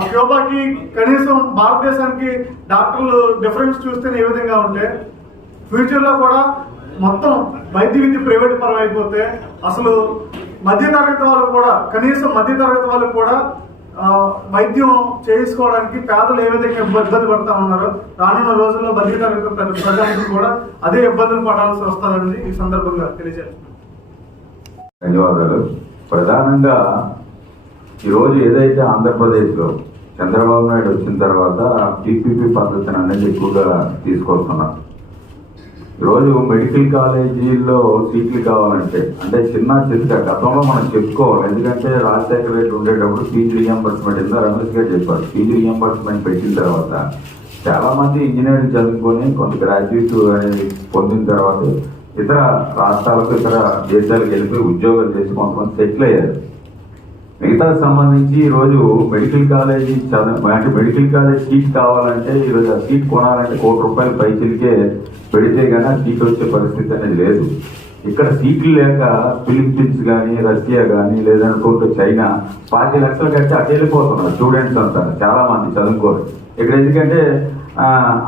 క్యూబాకి కనీసం భారతదేశానికి డాక్టర్లు డిఫరెన్స్ చూస్తే ఏ విధంగా ఉంటే ఫ్యూచర్ లో కూడా మొత్తం వైద్య విద్య ప్రైవేట్ పరం అయిపోతే అసలు మధ్యతరగతి వాళ్ళకు కూడా కనీసం మధ్యతరగతి వాళ్ళకు కూడా వైద్యం చేసుకోవడానికి పేదలు ఏ విధంగా ఇబ్బంది పడతా ఉన్నారో రానున్న రోజుల్లో మధ్యతరగతి ప్రజలకు కూడా అదే ఇబ్బందులు పడాల్సి వస్తుందని ఈ సందర్భంగా తెలియజేస్తున్నాను. ధన్యవాదాలు. ప్రధానంగా ఈరోజు ఏదైతే ఆంధ్రప్రదేశ్లో చంద్రబాబు నాయుడు వచ్చిన తర్వాత పీపీపీ పద్ధతిని అనేది ఎక్కువగా తీసుకొస్తున్నారు. ఈరోజు మెడికల్ కాలేజీల్లో సీట్లు కావాలంటే అంటే చిన్న గతంలో మనం చెప్పుకోవాలి. ఎందుకంటే రాజశేఖర రెడ్డి ఉండేటప్పుడు ఫీజు రియంబర్స్మెంట్ ఇందా రమేష్ గారు చెప్పారు. ఫీజు రియంబర్స్మెంట్ పెట్టిన తర్వాత చాలా మంది ఇంజనీరింగ్ చదువుకొని కొంత గ్రాడ్యుయేట్ అనేది పొందిన తర్వాత ఇతర రాష్ట్రాలకు ఇతర దేశాలకు వెళ్ళిపోయి ఉద్యోగాలు చేసి కొంతమంది సెటిల్ అయ్యారు. మిగతా సంబంధించి ఈరోజు మెడికల్ కాలేజీ అంటే మెడికల్ కాలేజ్ సీట్ కావాలంటే ఈరోజు ఆ సీట్ కొనాలంటే ₹1,00,000 పైసలకే పెడితే కానీ సీట్ వచ్చే పరిస్థితి అనేది లేదు. ఇక్కడ సీట్లు లేక ఫిలిప్పీన్స్ కానీ రష్యా కానీ లేదనుకుంటే చైనా 5 లక్షలు కట్టి అటు వెళ్ళిపోతున్నారు స్టూడెంట్స్ అంతా చాలా మంది చదువుకోరు. ఇక్కడ ఎందుకంటే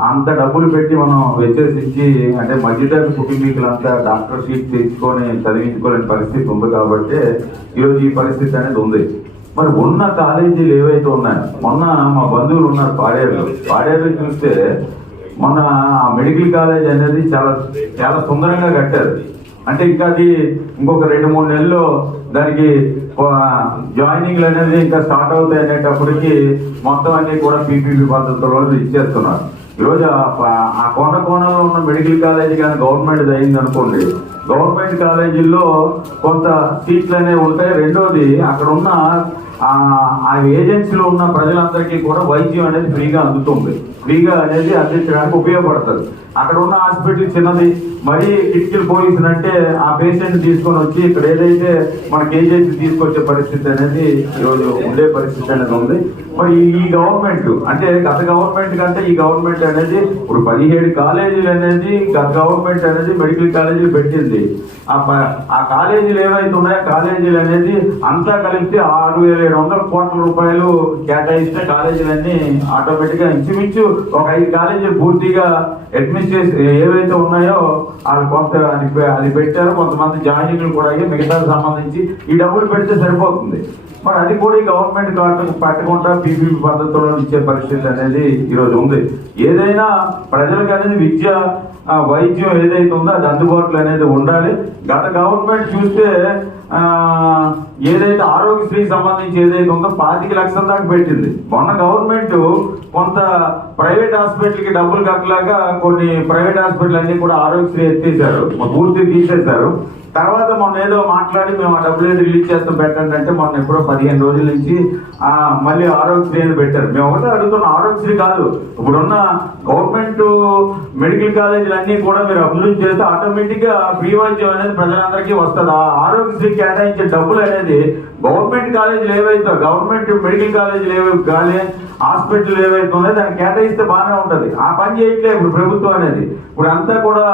అంత డబ్బులు పెట్టి మనం వెచ్చేసించి అంటే మధ్యతరగతి కుటుంబీకులంతా డాక్టర్ సీట్ తెచ్చుకొని చదివించుకోలేని పరిస్థితి ఉంది కాబట్టి ఈరోజు ఈ పరిస్థితి అనేది ఉంది. మరి ఉన్న కాలేజీలు ఏవైతే ఉన్నాయో మొన్న మా బంధువులు ఉన్నారు పాడేరులో చూస్తే మొన్న ఆ మెడికల్ కాలేజ్ అనేది చాలా చాలా సుందరంగా కట్టారు. అంటే ఇంకా అది ఇంకొక 2-3 నెలల్లో దానికి జాయినింగ్లు అనేది ఇంకా స్టార్ట్ అవుతాయి అనేటప్పటికి మొత్తం అన్ని కూడా పీపీపీ పద్ధతుల్లో ఇచ్చేస్తున్నారు. ఈరోజు ఆ కోణంలో ఉన్న మెడికల్ కాలేజీ కానీ గవర్నమెంట్ అయింది అనుకోండి, గవర్నమెంట్ కాలేజీల్లో కొంత సీట్లు అనేవి ఉంటాయి. రెండోది అక్కడ ఉన్న ఆ ఏజెన్సీలో ఉన్న ప్రజలందరికీ కూడా వైద్యం అనేది ఫ్రీగా అందుతుంది. ఫ్రీగా అనేది అందించడానికి ఉపయోగపడుతుంది. అక్కడ ఉన్న హాస్పిటల్ చిన్నది, మరీ కిటికీలు పోయిసినట్టే ఆ పేషెంట్ తీసుకొని వచ్చి ఇక్కడ ఏదైతే మనకి ఏజెన్సీ తీసుకొచ్చే పరిస్థితి అనేది ఈరోజు ఉండే పరిస్థితి అనేది ఉంది. మరి ఈ గవర్నమెంట్ అంటే గత గవర్నమెంట్ కంటే ఈ గవర్నమెంట్ అనేది ఇప్పుడు 17 కాలేజీలు అనేది గత గవర్నమెంట్ అనేది మెడికల్ కాలేజీలు పెట్టింది. ఆ కాలేజీలు ఏవైతే ఉన్నాయో కాలేజీలు అనేది అంతా కలిపితే ₹6,700 కోట్ల కేటాయిస్తే కాలేజీలన్నీ ఆటోమేటిక్ గా ఇంచుమించు ఒక 5 కాలేజీలు పూర్తిగా అడ్మినిస్ట్రేషన్ ఏవైతే ఉన్నాయో వాళ్ళు కొంత అది పెట్టారు. కొంతమంది జాయినింగ్లు కూడా అయ్యి మిగతా సంబంధించి ఈ డబ్బులు పెడితే సరిపోతుంది. మరి అది కూడా ఈ గవర్నమెంట్ పట్టకుండా పీపీపీ పద్ధతిలో ఇచ్చే పరిస్థితి అనేది ఈరోజు ఉంది. ఏదైనా ప్రజలకు అనేది విద్య వైద్యం ఏదైతే ఉందో అది అందుబాటులో అనేది ఉండాలి. గత గవర్నమెంట్ చూస్తే ఏదైతే ఆరోగ్యశ్రీ సంబంధించి ఏదైతే ఉందో 25 లక్షల దాకా పెట్టింది. మొన్న గవర్నమెంట్ కొంత ప్రైవేట్ హాస్పిటల్కి డబ్బులు కట్టలేక కొన్ని ప్రైవేట్ హాస్పిటల్ అన్ని కూడా ఆరోగ్యశ్రీ ఎత్తేసారు, పూర్తిగా తీసేశారు. తర్వాత మొన్న ఏదో మాట్లాడి మేము ఆ డబ్బులు ఏదో రిలీజ్ చేస్తాం పెట్టండి అంటే మొన్న ఎప్పుడో 15 రోజుల నుంచి మళ్ళీ ఆరోగ్యశ్రీ అని పెట్టారు. మేము ఒకటే అడుగుతున్న ఆరోగ్యశ్రీ కాదు, ఇప్పుడున్న గవర్నమెంట్ మెడికల్ కాలేజీలు అన్ని కూడా మీరు అభివృద్ధి చేస్తే ఆటోమేటిక్ గా ఫ్రీ వైద్యం అనేది ప్రజలందరికీ వస్తుంది. ఆ ఆరోగ్యశ్రీ కేటాయించే డబ్బులు అనేది గవర్నమెంట్ కాలేజీలు ఏవైతే గవర్నమెంట్ మెడికల్ కాలేజీలు హాస్పిటల్ ఏవైతే ఉన్నాయో దాన్ని కేటాయిస్తే బాగానే ఉంటది. ఆ పని చేయట్లేదు ఇప్పుడు ప్రభుత్వం అనేది. ఇప్పుడు అంతా కూడా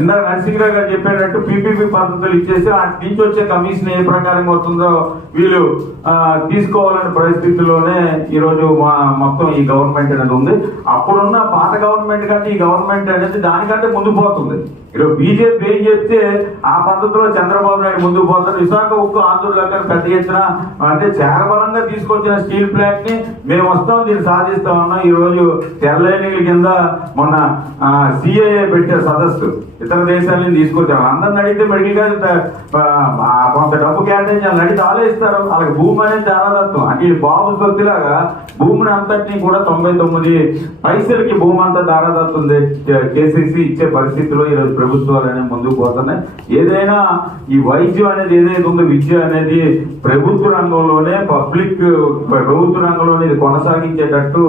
ఇందాక నరసింహరావు గారు చెప్పేటట్టు పీపీపీ పద్ధతులు ఇచ్చేసి వాటి నుంచి వచ్చే కమిషన్ ఏ ప్రకారంగా వస్తుందో వీళ్ళు తీసుకోవాలనే పరిస్థితుల్లోనే ఈరోజు మొత్తం ఈ గవర్నమెంట్ అనేది ఉంది. అప్పుడున్న పాత గవర్నమెంట్ కంటే ఈ గవర్నమెంట్ అనేది దానికంటే ముందు పోతుంది. ఈరోజు బీజేపీ ఏం చెప్తే ఆ పద్ధతిలో చంద్రబాబు నాయుడు ముందుకు పోతారు. విశాఖ ఉక్కు ఆందోళన పెద్ద ఎత్తున అంటే చారబలంగా తీసుకొచ్చిన స్టీల్ ప్లాంట్ ని మేము వస్తాం, దీన్ని సాధిస్తామన్నా. ఈ రోజు తెరలైనీల కింద మొన్న సిఐఏ పెట్టే సదస్సు ఇతర దేశాల నుంచి తీసుకొచ్చారు. అందరిని అడిగితే మెడికల్ కొంత డబ్బు కేటాయించాలని అడిగితే ఆలోచిస్తారు. వాళ్ళకి భూమి అనేది దారాదత్వం అంటే ఈ బాబు సొత్తులాగా భూమిని అంతటినీ కూడా 99 పైసలకి భూమి అంతా దారాదత్వం కేసీసీ ఇచ్చే పరిస్థితిలో ఈరోజు ప్రభుత్వాలు అనేవి ముందుకు పోతున్నాయి. ఏదైనా ఈ వైద్యం అనేది ఏదైతే ఉందో విద్య అనేది ప్రభుత్వ రంగంలోనే ప్రభుత్వ రంగంలోనే ఇది కొనసాగించేటట్టు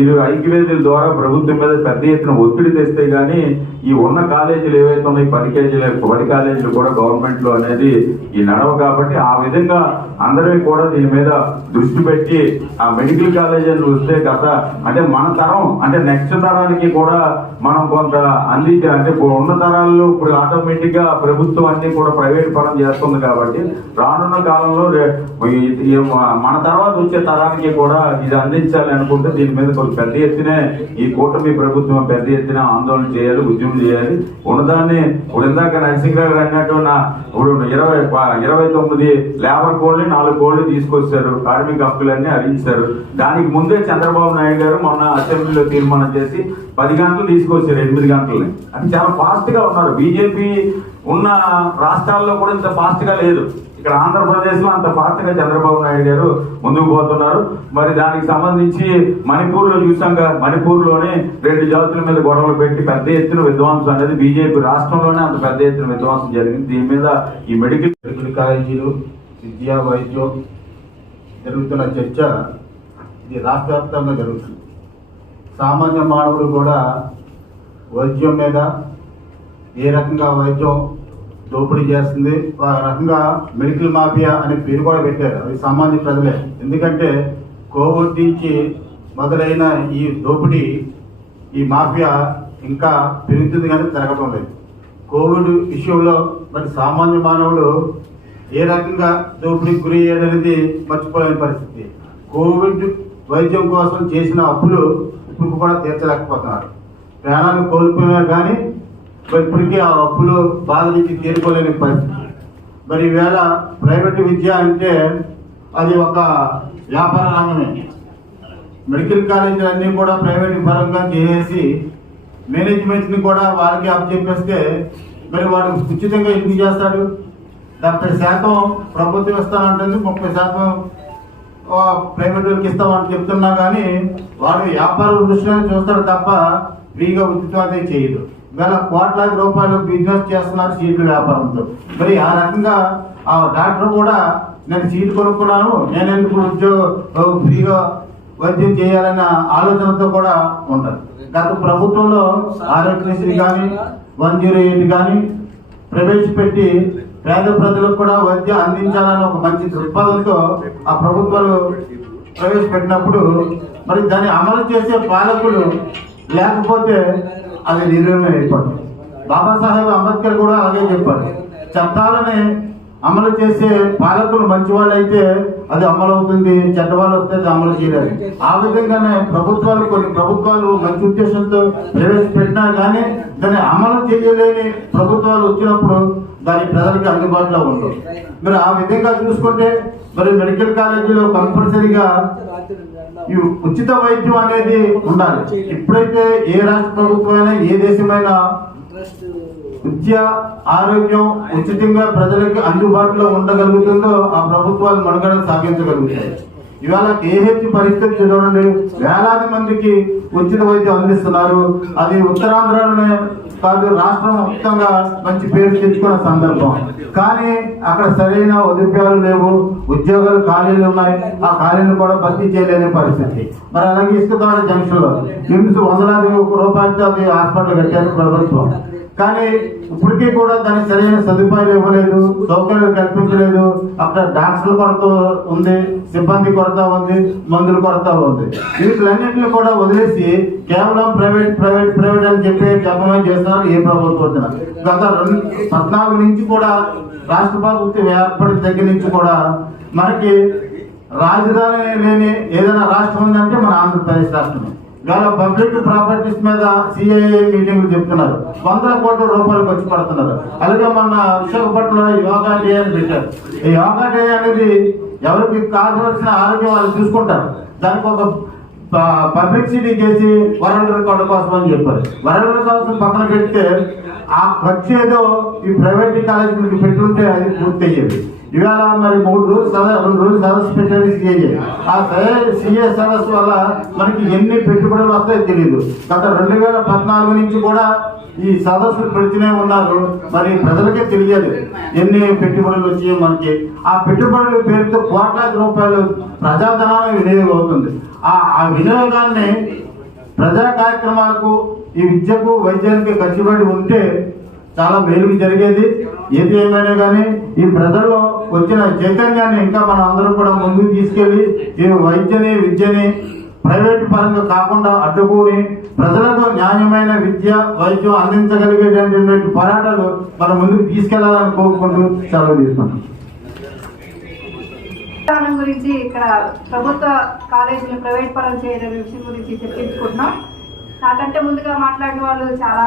ఇది ఐక్యవేదుల ద్వారా ప్రభుత్వం మీద పెద్ద ఎత్తున ఒత్తిడి తెస్తే గానీ ఈ ఉన్న కాలేజీలు ఏవైతే ఉన్నాయి 10 కాలేజీలు కూడా గవర్నమెంట్ లో అనేది ఈ నడవ. కాబట్టి ఆ విధంగా అందరూ కూడా దీని మీద దృష్టి పెట్టి ఆ మెడికల్ కాలేజీలు వస్తే అంటే మన తరం అంటే నెక్స్ట్ తరానికి కూడా మనం కొంత అంటే ఉన్న తరాల్లో ఇప్పుడు ఆటోమేటిక్ గా ప్రభుత్వం అన్ని కూడా ప్రైవేట్ పరం చేస్తుంది. కాబట్టి రానున్న కాలంలో మన తర్వాత వచ్చే తరానికి కూడా ఇది అందించాలి అనుకుంటే దీని మీద కొంచెం పెద్ద ఎత్తునే ఈ కూటమి ప్రభుత్వం పెద్ద ఎత్తున ఆందోళన చేయాలి, ఉద్యమం చేయాలి. ఉన్నదాన్ని ఇప్పుడు ఇందాక నరసింహరావు అన్నట్టు ఇప్పుడు 29 లేబర్ కోడ్లు 4 కోడ్లు తీసుకొచ్చారు, కార్మిక హక్కులన్నీ హరించారు. దానికి ముందే చంద్రబాబు నాయుడు గారు మొన్న అసెంబ్లీలో తీర్మానం చేసి 10 గంటలు తీసుకొచ్చారు, 8 గంటలని. అది చాలా ఫాస్ట్ గా ఉన్నారు. బీజేపీ ఉన్న రాష్ట్రాల్లో కూడా ఇంత ఫాస్ట్ గా లేదు. ఇక్కడ ఆంధ్రప్రదేశ్ లో అంత ఫాస్ట్ గా చంద్రబాబు నాయుడు గారు ముందుకు పోతున్నారు. మరి దానికి సంబంధించి మణిపూర్ లో చూసాం కదా, మణిపూర్ లోనే 2 జాతుల మీద గొడవలు పెట్టి పెద్ద ఎత్తున విధ్వంసం అనేది బీజేపీ రాష్ట్రంలోనే అంత పెద్ద ఎత్తున విధ్వంసం జరిగింది. దీని మీద ఈ మెడికల్ కాలేజీలు విద్యా వైద్యం జరుగుతున్న చర్చ ఇది రాష్ట్ర వ్యాప్తంగా జరుగుతుంది. సామాన్య మానవుడు కూడా వైద్యం మీద ఏ రకంగా వైద్యం దోపిడీ చేస్తుంది, ఆ రకంగా మెడికల్ మాఫియా అనే పేరు కూడా పెట్టారు. అవి సామాన్య ప్రజలే. ఎందుకంటే కోవిడ్ నుంచి మొదలైన ఈ దోపిడీ ఈ మాఫియా ఇంకా పెరుగుతుంది కానీ జరగటం లేదు. కోవిడ్ విషయంలో మరి సామాన్య మానవుడు ఏ రకంగా దోపిడీకి గురి అయ్యాడనేది మర్చిపోలేని పరిస్థితి. కోవిడ్ వైద్యం కోసం చేసిన అప్పులు ఇప్పుడు కూడా తీర్చలేకపోతున్నారు. ప్రాణాలు కోల్పోయినా కానీ ఇప్పటికీ ఆ అప్పులు బాధ నుంచి తీరుకోలేని పరిస్థితి. మరి ఈవేళ ప్రైవేట్ విద్య అంటే అది ఒక వ్యాపార రంగమే. మెడికల్ కాలేజీలు అన్నీ కూడా ప్రైవేట్ పరంగా చేసేసి మేనేజ్మెంట్ని కూడా వాళ్ళకి అప్పచెప్పేస్తే మరి వాడు ఉచితంగా ఎందుకు చేస్తాడు? 70% ప్రభుత్వం ఇస్తానంటుంది, 30% ప్రైవేట్ వాళ్ళకి ఇస్తామని చెప్తున్నా కానీ వాడు వ్యాపార దృష్టిలో చూస్తాడు తప్ప ఫ్రీగా ఉచితంగా చేయదు. వేల కోట్లాది రూపాయలు బిజినెస్ చేస్తున్నారు సీట్ల వ్యాపారంతో. మరి ఆ రకంగా ఆ డాక్టర్ కూడా నేను సీటు కొనుక్కున్నాను, నేను ఎందుకు ఉద్యోగం ఫ్రీగా వైద్యం చేయాలన్న ఆలోచనతో కూడా ఉంటారు. గత ప్రభుత్వంలో ఆరోగ్యశ్రీ కానీ 108 కానీ ప్రవేశపెట్టి పేద ప్రజలకు కూడా వైద్యం అందించాలని ఒక మంచి దృక్పథంతో ఆ ప్రభుత్వాలు ప్రవేశపెట్టినప్పుడు మరి దాన్ని అమలు చేసే పాలకులు లేకపోతే అది నిర్వహణ అయిపోతుంది. బాబాసాహెబ్ అంబేద్కర్ కూడా అలాగే చెప్పారు. చట్టాలని అమలు చేసే పాలకులు మంచి వాళ్ళు అయితే అది అమలు అవుతుంది, చెడ్డవాళ్ళు వస్తే అది అమలు చేయలేదు. ఆ విధంగానే కొన్ని ప్రభుత్వాలు మంచి ఉద్దేశంతో ప్రవేశపెట్టినా కానీ దాన్ని అమలు చేయలేని ప్రభుత్వాలు వచ్చినప్పుడు దాని ప్రజలకి అందుబాటులో ఉండవు. మరి ఆ విధంగా చూసుకుంటే మరి మెడికల్ కాలేజీలో కంపల్సరీగా ఈ ఉచిత వైద్యం అనేది ఉండాలి. ఎప్పుడైతే ఏ రాష్ట్ర ప్రభుత్వమైనా ఏ దేశమైనా విద్య ఆరోగ్యం ఉచితంగా ప్రజలకి అందుబాటులో ఉండగలుగుతుందో ఆ ప్రభుత్వాలు మనుగడ సాగించగలుగుతాయి. ఇవాళ కేహెచ్ పరిస్థితి చూడండి, వేలాది మందికి ఉచిత వైద్యం అందిస్తున్నారు. అది ఉత్తరాంధ్రలోనే కాదు రాష్ట్రం మొత్తంగా మంచి పేరు తెచ్చుకున్న సందర్భం. కానీ అక్కడ సరైన ఉద్యోగాలు లేవు, ఉద్యోగాలు ఖాళీలు ఉన్నాయి, ఆ ఖాళీలు కూడా భర్తీ చేయలేని పరిస్థితి. మరి అలాగే ఇసుకతాడు జంక్షన్ లో నిమ్స్ 100,000 రూపాయలతో అది హాస్పిటల్ కట్టారు ప్రభుత్వం. కానీ ఇప్పటికీ కూడా దానికి సరైన సదుపాయాలు ఇవ్వలేదు, సౌకర్యాలు కల్పించలేదు. అక్కడ డాక్టర్ల కొరత ఉంది, సిబ్బంది కొరత ఉంది, మందుల కొరత ఉంది. వీటిలన్నింటినీ కూడా వదిలేసి కేవలం ప్రైవేట్ అని చెప్పి జపమే చేస్తున్నారు ఏ ప్రభుత్వం వచ్చినా. గత 14 నుంచి కూడా రాష్ట్ర ప్రభుత్వం ఏర్పడిన దగ్గర నుంచి కూడా మనకి రాజధాని లేని ఏదైనా రాష్ట్రం ఉందంటే మన ఆంధ్రప్రదేశ్ రాష్ట్రమే. ఇవాళ పబ్లిక్ ప్రాపర్టీస్ మీద సిఐఏ మీటింగ్లు చెప్తున్నారు, 100 కోట్ల రూపాయలు ఖర్చు పడుతున్నారు. అలాగే మన విశాఖపట్నంలో యోగా డే అని పెట్టారు. ఈ యోగా డే అనేది ఎవరికి కావాల్సిన ఆరోగ్యం వాళ్ళు చూసుకుంటారు. దానికి ఒక పబ్లిసిటీ చేసి వరల్డ్ రికార్డు కోసం అని చెప్పారు. వరల్డ్ రికార్డు కోసం పక్కన పెడితే ఆ ఖర్చు ఏదో ఈ ప్రైవేట్ కాలేజీలకు పెట్టుంటే అది పూర్తి అయ్యేది. ఇవాళ మరి 2 రోజులు సదస్సు పెట్టేది సిఏ. ఆ సిఏ సదస్సు వల్ల మనకి ఎన్ని పెట్టుబడులు వస్తాయో తెలియదు. గత 2014 నుంచి కూడా ఈ సదస్సులు పెడుతూనే ఉన్నారు. మరి ప్రజలకే తెలియదు ఎన్ని పెట్టుబడులు వచ్చాయో మనకి. ఆ పెట్టుబడుల పేరుతో కోట్లాది రూపాయలు ప్రజాధనాన్ని వినియోగం అవుతుంది. ఆ వినియోగాన్ని ప్రజా కార్యక్రమాలకు, ఈ విద్యకు, వైద్యానికి ఖర్చు పెట్టి ఉంటే చాలా మేలుకు జరిగేది. ఏది ఏమైనా కానీ ఈ ప్రజల్లో వచ్చిన చైతన్యాన్ని ఇంకా మనం అందరం కూడా ముందుకు తీసుకెళ్లి ఈ వైద్యని, విద్యని ప్రైవేట్ పరంగా కాకుండా అడ్డుకుని ప్రజలకు న్యాయమైన విద్య, వైద్యం అందించగలిగేటటువంటి పోరాటాలు మనం ముందుకు తీసుకెళ్లాలని కోరుకుంటూ సెలవు తీసుకుంటాం. గురించి ఇక్కడ ప్రభుత్వ కాలేజీలు ప్రైవేట్ పరం చేయడం విషయం గురించి చర్చించుకుంటున్నాం. నాకంటే ముందుగా మాట్లాడిన వాళ్ళు చాలా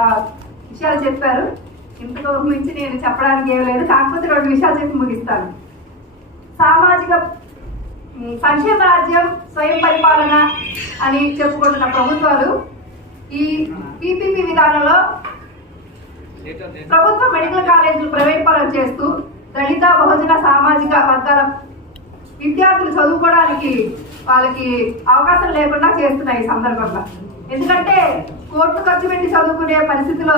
విషయాలు చెప్పారు. ఇంతకు మించి నేను చెప్పడానికి ఏం లేదు. కాకపోతే 2 విషయాలు చెప్పి ముగిస్తాను. సామాజిక సంక్షేమ రాజ్యం, స్వయం పరిపాలన అని చెప్పుకుంటున్న ప్రభుత్వాలు ఈ పీపీపీ విధానంలో ప్రభుత్వ మెడికల్ కాలేజీలు ప్రైవేట్ పరం చేస్తూ దళిత, బహుజన, సామాజిక వర్గాల విద్యార్థులు చదువుకోవడానికి వాళ్ళకి అవకాశం లేకుండా చేస్తున్నాయి ఈ సందర్భంగా. ఎందుకంటే కోట్లు ఖర్చు పెట్టి చదువుకునే పరిస్థితిలో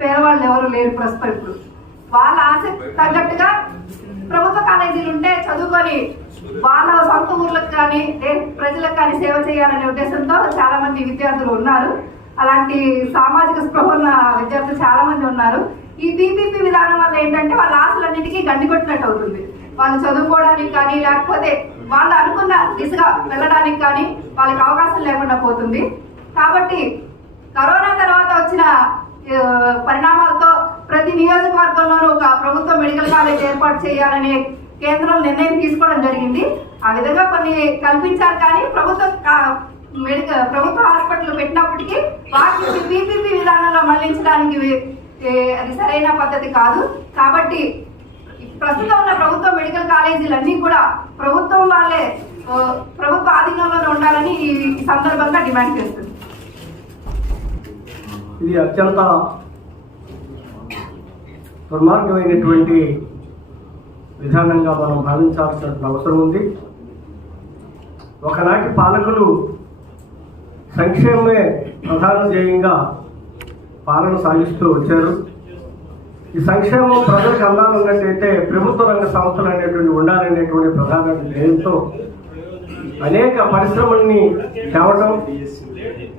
పేదవాళ్ళు ఎవరు లేరు ప్రస్తుతం. ఇప్పుడు వాళ్ళ ఆశ తగ్గట్టుగా ప్రభుత్వ కాలేజీలు ఉంటే చదువుకొని వాళ్ళ సొంత ఊర్లకు కానీ ప్రజలకు కానీ సేవ చేయాలనే ఉద్దేశంతో చాలా మంది విద్యార్థులు ఉన్నారు. అలాంటి సామాజిక స్పృహ ఉన్న విద్యార్థులు చాలా మంది ఉన్నారు. ఈ పీపీపీ విధానం వల్ల ఏంటంటే వాళ్ళ ఆశలన్నిటికీ గండి కొట్టినట్టు అవుతుంది. వాళ్ళు చదువుకోవడానికి కానీ, లేకపోతే వాళ్ళు అనుకున్న దిశగా వెళ్ళడానికి కానీ వాళ్ళకి అవకాశం లేకుండా పోతుంది. కాబట్టి కరోనా తర్వాత వచ్చిన పరిణామాలతో ప్రతి నియోజకవర్గంలోనూ ఒక ప్రభుత్వ మెడికల్ కాలేజ్ ఏర్పాటు చేయాలనే కేంద్రం నిర్ణయం తీసుకోవడం జరిగింది. ఆ విధంగా కొన్ని కల్పించారు. కానీ ప్రభుత్వ హాస్పిటల్ పెట్టినప్పటికీ వాటిని పీపీపీ విధానంలో మళ్లించడానికి అది సరైన పద్ధతి కాదు. కాబట్టి ప్రస్తుతం ఉన్న ప్రభుత్వ మెడికల్ కాలేజీలన్నీ కూడా ప్రభుత్వం వాళ్ళే, ప్రభుత్వ ఆధీనంలోనే ఉండాలని ఈ సందర్భంగా డిమాండ్ చేస్తుంది. ఇది అత్యంత దుర్మార్గమైనటువంటి విధానంగా మనం భావించాల్సిన అవసరం ఉంది. ఒకనాటి పాలకులు సంక్షేమమే ప్రధాన ధ్యేయంగా పాలన సాగిస్తూ వచ్చారు. ఈ సంక్షేమం ప్రజలకు అందాలన్నట్టయితే ప్రభుత్వ రంగ సంస్థలు అనేటువంటి ఉండాలనేటువంటి ప్రధాన ధ్యేయంతో అనేక పరిశ్రమల్ని తేవటం,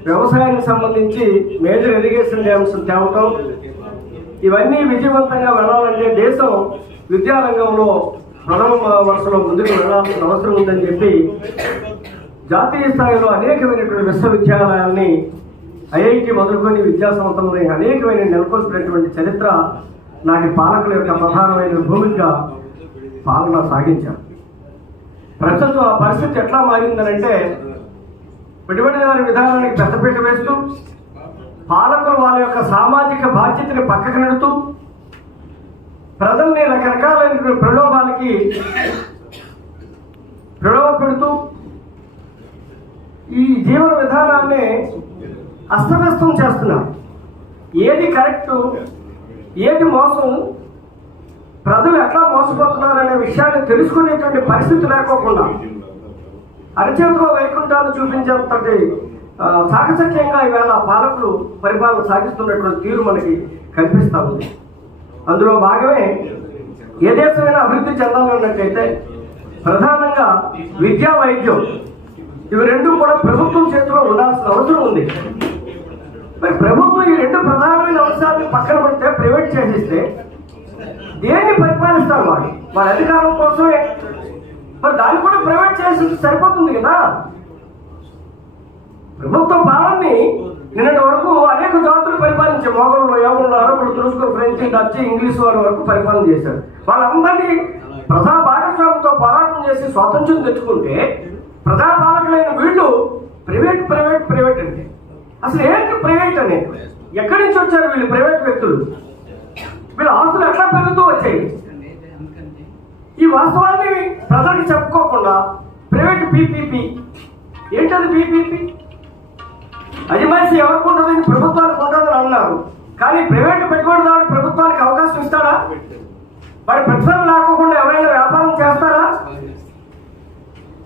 వ్యవసాయానికి సంబంధించి మేజర్ ఇరిగేషన్ డ్యామ్స్ తేవటం, ఇవన్నీ విజయవంతంగా వెళ్ళాలంటే దేశం విద్యారంగంలో ప్రథమ వరుసలో ముందుకు వెళ్ళాల్సిన అవసరం ఉందని చెప్పి జాతీయ స్థాయిలో అనేకమైనటువంటి విశ్వవిద్యాలయాల్ని, ఐఐటి మొదలుకొని విద్యా సంస్థలని అనేకమైన నెలకొల్పినటువంటి చరిత్ర నాటి పాలకుల యొక్క ప్రధానమైన భూమిగా పాలన సాగించారు. ప్రస్తుతం ఆ పరిస్థితి ఎట్లా మారిందనంటే పెట్టుబడిదారు విధానానికి పెద్దపీట వేస్తూ పాలకులు వాళ్ళ యొక్క సామాజిక బాధ్యతని పక్కకు నెడుతూ ప్రజల్ని రకరకాలైన ప్రలోభాలకి ప్రలోభ పెడుతూ ఈ జీవన విధానాన్ని అస్తవ్యస్తం చేస్తున్నారు. ఏది కరెక్టు, ఏది మోసం, ప్రజలు ఎట్లా మోసపోతున్నారనే విషయాన్ని తెలుసుకునేటువంటి పరిస్థితి లేకోకుండా అరచేతిలో వైకుంఠాలు చూపించేంతటి చాకచక్యంగా ఈవేళ పాలకులు పరిపాలన సాగిస్తున్నటువంటి తీరు మనకి కనిపిస్తూ ఉంది. అందులో భాగమే ఏ దేశమైనా అభివృద్ధి చెందాలన్నట్టయితే ప్రధానంగా విద్యా, వైద్యం ఇవి రెండు కూడా ప్రభుత్వం చేతిలో ఉండాల్సిన అవసరం ఉంది. మరి ప్రభుత్వం ఈ రెండు ప్రధానమైన అంశాలను పక్కన పెడితే ప్రైవేట్ చేసేస్తే దేన్ని పరిపాలిస్తారు వాళ్ళ అధికారం కోసమే. మరి దాన్ని కూడా ప్రైవేట్ చేసి సరిపోతుంది కదా. ప్రభుత్వ పాలనని నిన్నటి వరకు అనేక జాతులు పరిపాలించారు. మొగలు, ఎవరు, అరబులు, తురుస్కులు, ఫ్రెంచ్, డచ్, ఇంగ్లీష్ వారి వరకు పరిపాలన చేశారు. వాళ్ళందరినీ ప్రజా భాగస్వామ్యంతో పోరాటం చేసి స్వాతంత్ర్యం తెచ్చుకుంటే ప్రజాపాలకులైన వీళ్ళు ప్రైవేట్ ప్రైవేట్ ప్రైవేట్ అంటే అసలు ఏంటి ప్రైవేట్ అనేది? ఎక్కడి నుంచి వచ్చారు వీళ్ళు ప్రైవేట్ వ్యక్తులు? వీళ్ళ ఆస్తులు ఎట్లా పెరుగుతూ వచ్చాయి? ఈ వాస్తవాన్ని ప్రజలకు చెప్పుకోకుండా ప్రైవేట్ పీపీపీ ఏంటది? పీపీపీ అజమాయిషీ ఎవరికి ఉంటుంది? ప్రభుత్వానికి ఉంటుందని అన్నారు. కానీ ప్రైవేట్ పెట్టుబడిదారుడు ప్రభుత్వానికి అవకాశం ఇస్తాడా? వాడి ప్రతిఫలం లేకుండా ఎవరైనా వ్యాపారం చేస్తారా?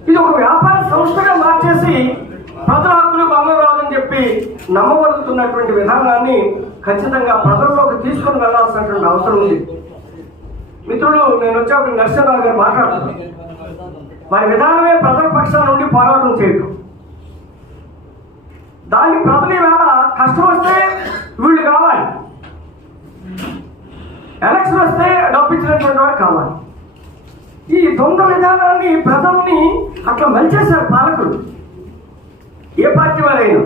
ఇది ఒక వ్యాపార సంస్థగా మార్చేసి ప్రజల హక్కులు భంగం రాదని చెప్పి నమ్మబడుతున్నటువంటి విధానాన్ని ఖచ్చితంగా ప్రజల్లోకి తీసుకుని వెళ్లాల్సినటువంటి అవసరం ఉంది. మిత్రులు, నేను వచ్చేప్పుడు నరసింహరావు గారు మాట్లాడుతున్నాను. వారి విధానమే ప్రజల పక్షాల నుండి పోరాటం చేయటం. దాన్ని ప్రజలు వేళ కష్టం వస్తే వీళ్ళు కావాలి, ఎలక్షన్ వస్తే డబ్బు ఇచ్చినటువంటి వాడు కావాలి. ఈ దొంగ విధానాన్ని ప్రజల్ని అట్లా మలిచేశారు పాలకులు, ఏ పార్టీ వారైనా.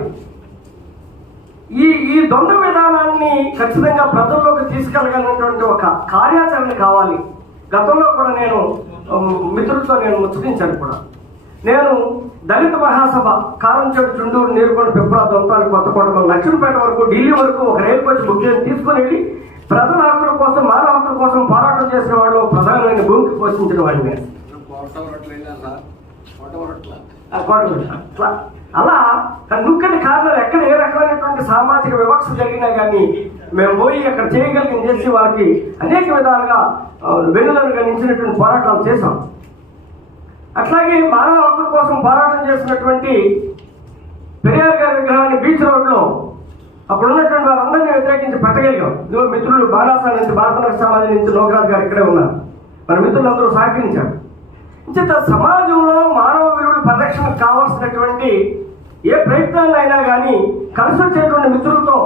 ఈ దొంగ విధానాన్ని ఖచ్చితంగా ప్రజల్లోకి తీసుకెళ్ళగలిగినటువంటి ఒక కార్యాచరణ కావాలి. గతంలో కూడా నేను మిత్రులతో ముచ్చటించాను కూడా. నేను దళిత మహాసభ కారంచేడు, చుండూరు, నీరుకొండ, పిప్రా, దొంతాలు, కొత్తకోట, లక్ష్మీపేట వరకు, ఢిల్లీ వరకు ఒక రైలు కోచ్ బుక్ చేసి తీసుకుని వెళ్ళి ప్రజల హక్కుల కోసం, మానవ హక్కుల కోసం పోరాటం చేసిన వాళ్ళు ప్రధానమైన భూమికి పోషించిన వాడిని. అలా నుక్కని కారణాలు ఎక్కడ ఏ రకమైనటువంటి సామాజిక వివక్ష జరిగినా కానీ మేము పోయి అక్కడ చేయగలిగిన చేసి వాళ్ళకి అనేక విధాలుగా వెన్నుదన్నుగా నిలిచినటువంటి పోరాటాలు చేశాం. అట్లాగే మానవ హక్కుల కోసం పోరాటం చేసినటువంటి పెరియార్ గారి విగ్రహాన్ని బీచ్ రోడ్లో అప్పుడు ఉన్నటువంటి వారందరినీ వ్యతిరేకించి పెట్టగలిగాం. ఇదిగో మిత్రులు బాలాసా నుంచి, భారత సమాజం నుంచి లోకరాజు గారు ఇక్కడే ఉన్నారు. మన మిత్రులందరూ సహకరించారు. ఇంత సమాజంలో మానవ విలువల పరిరక్షణకు కావాల్సినటువంటి ఏ ప్రయత్నాలు అయినా కానీ కలిసి వచ్చేటువంటి మిత్రులతో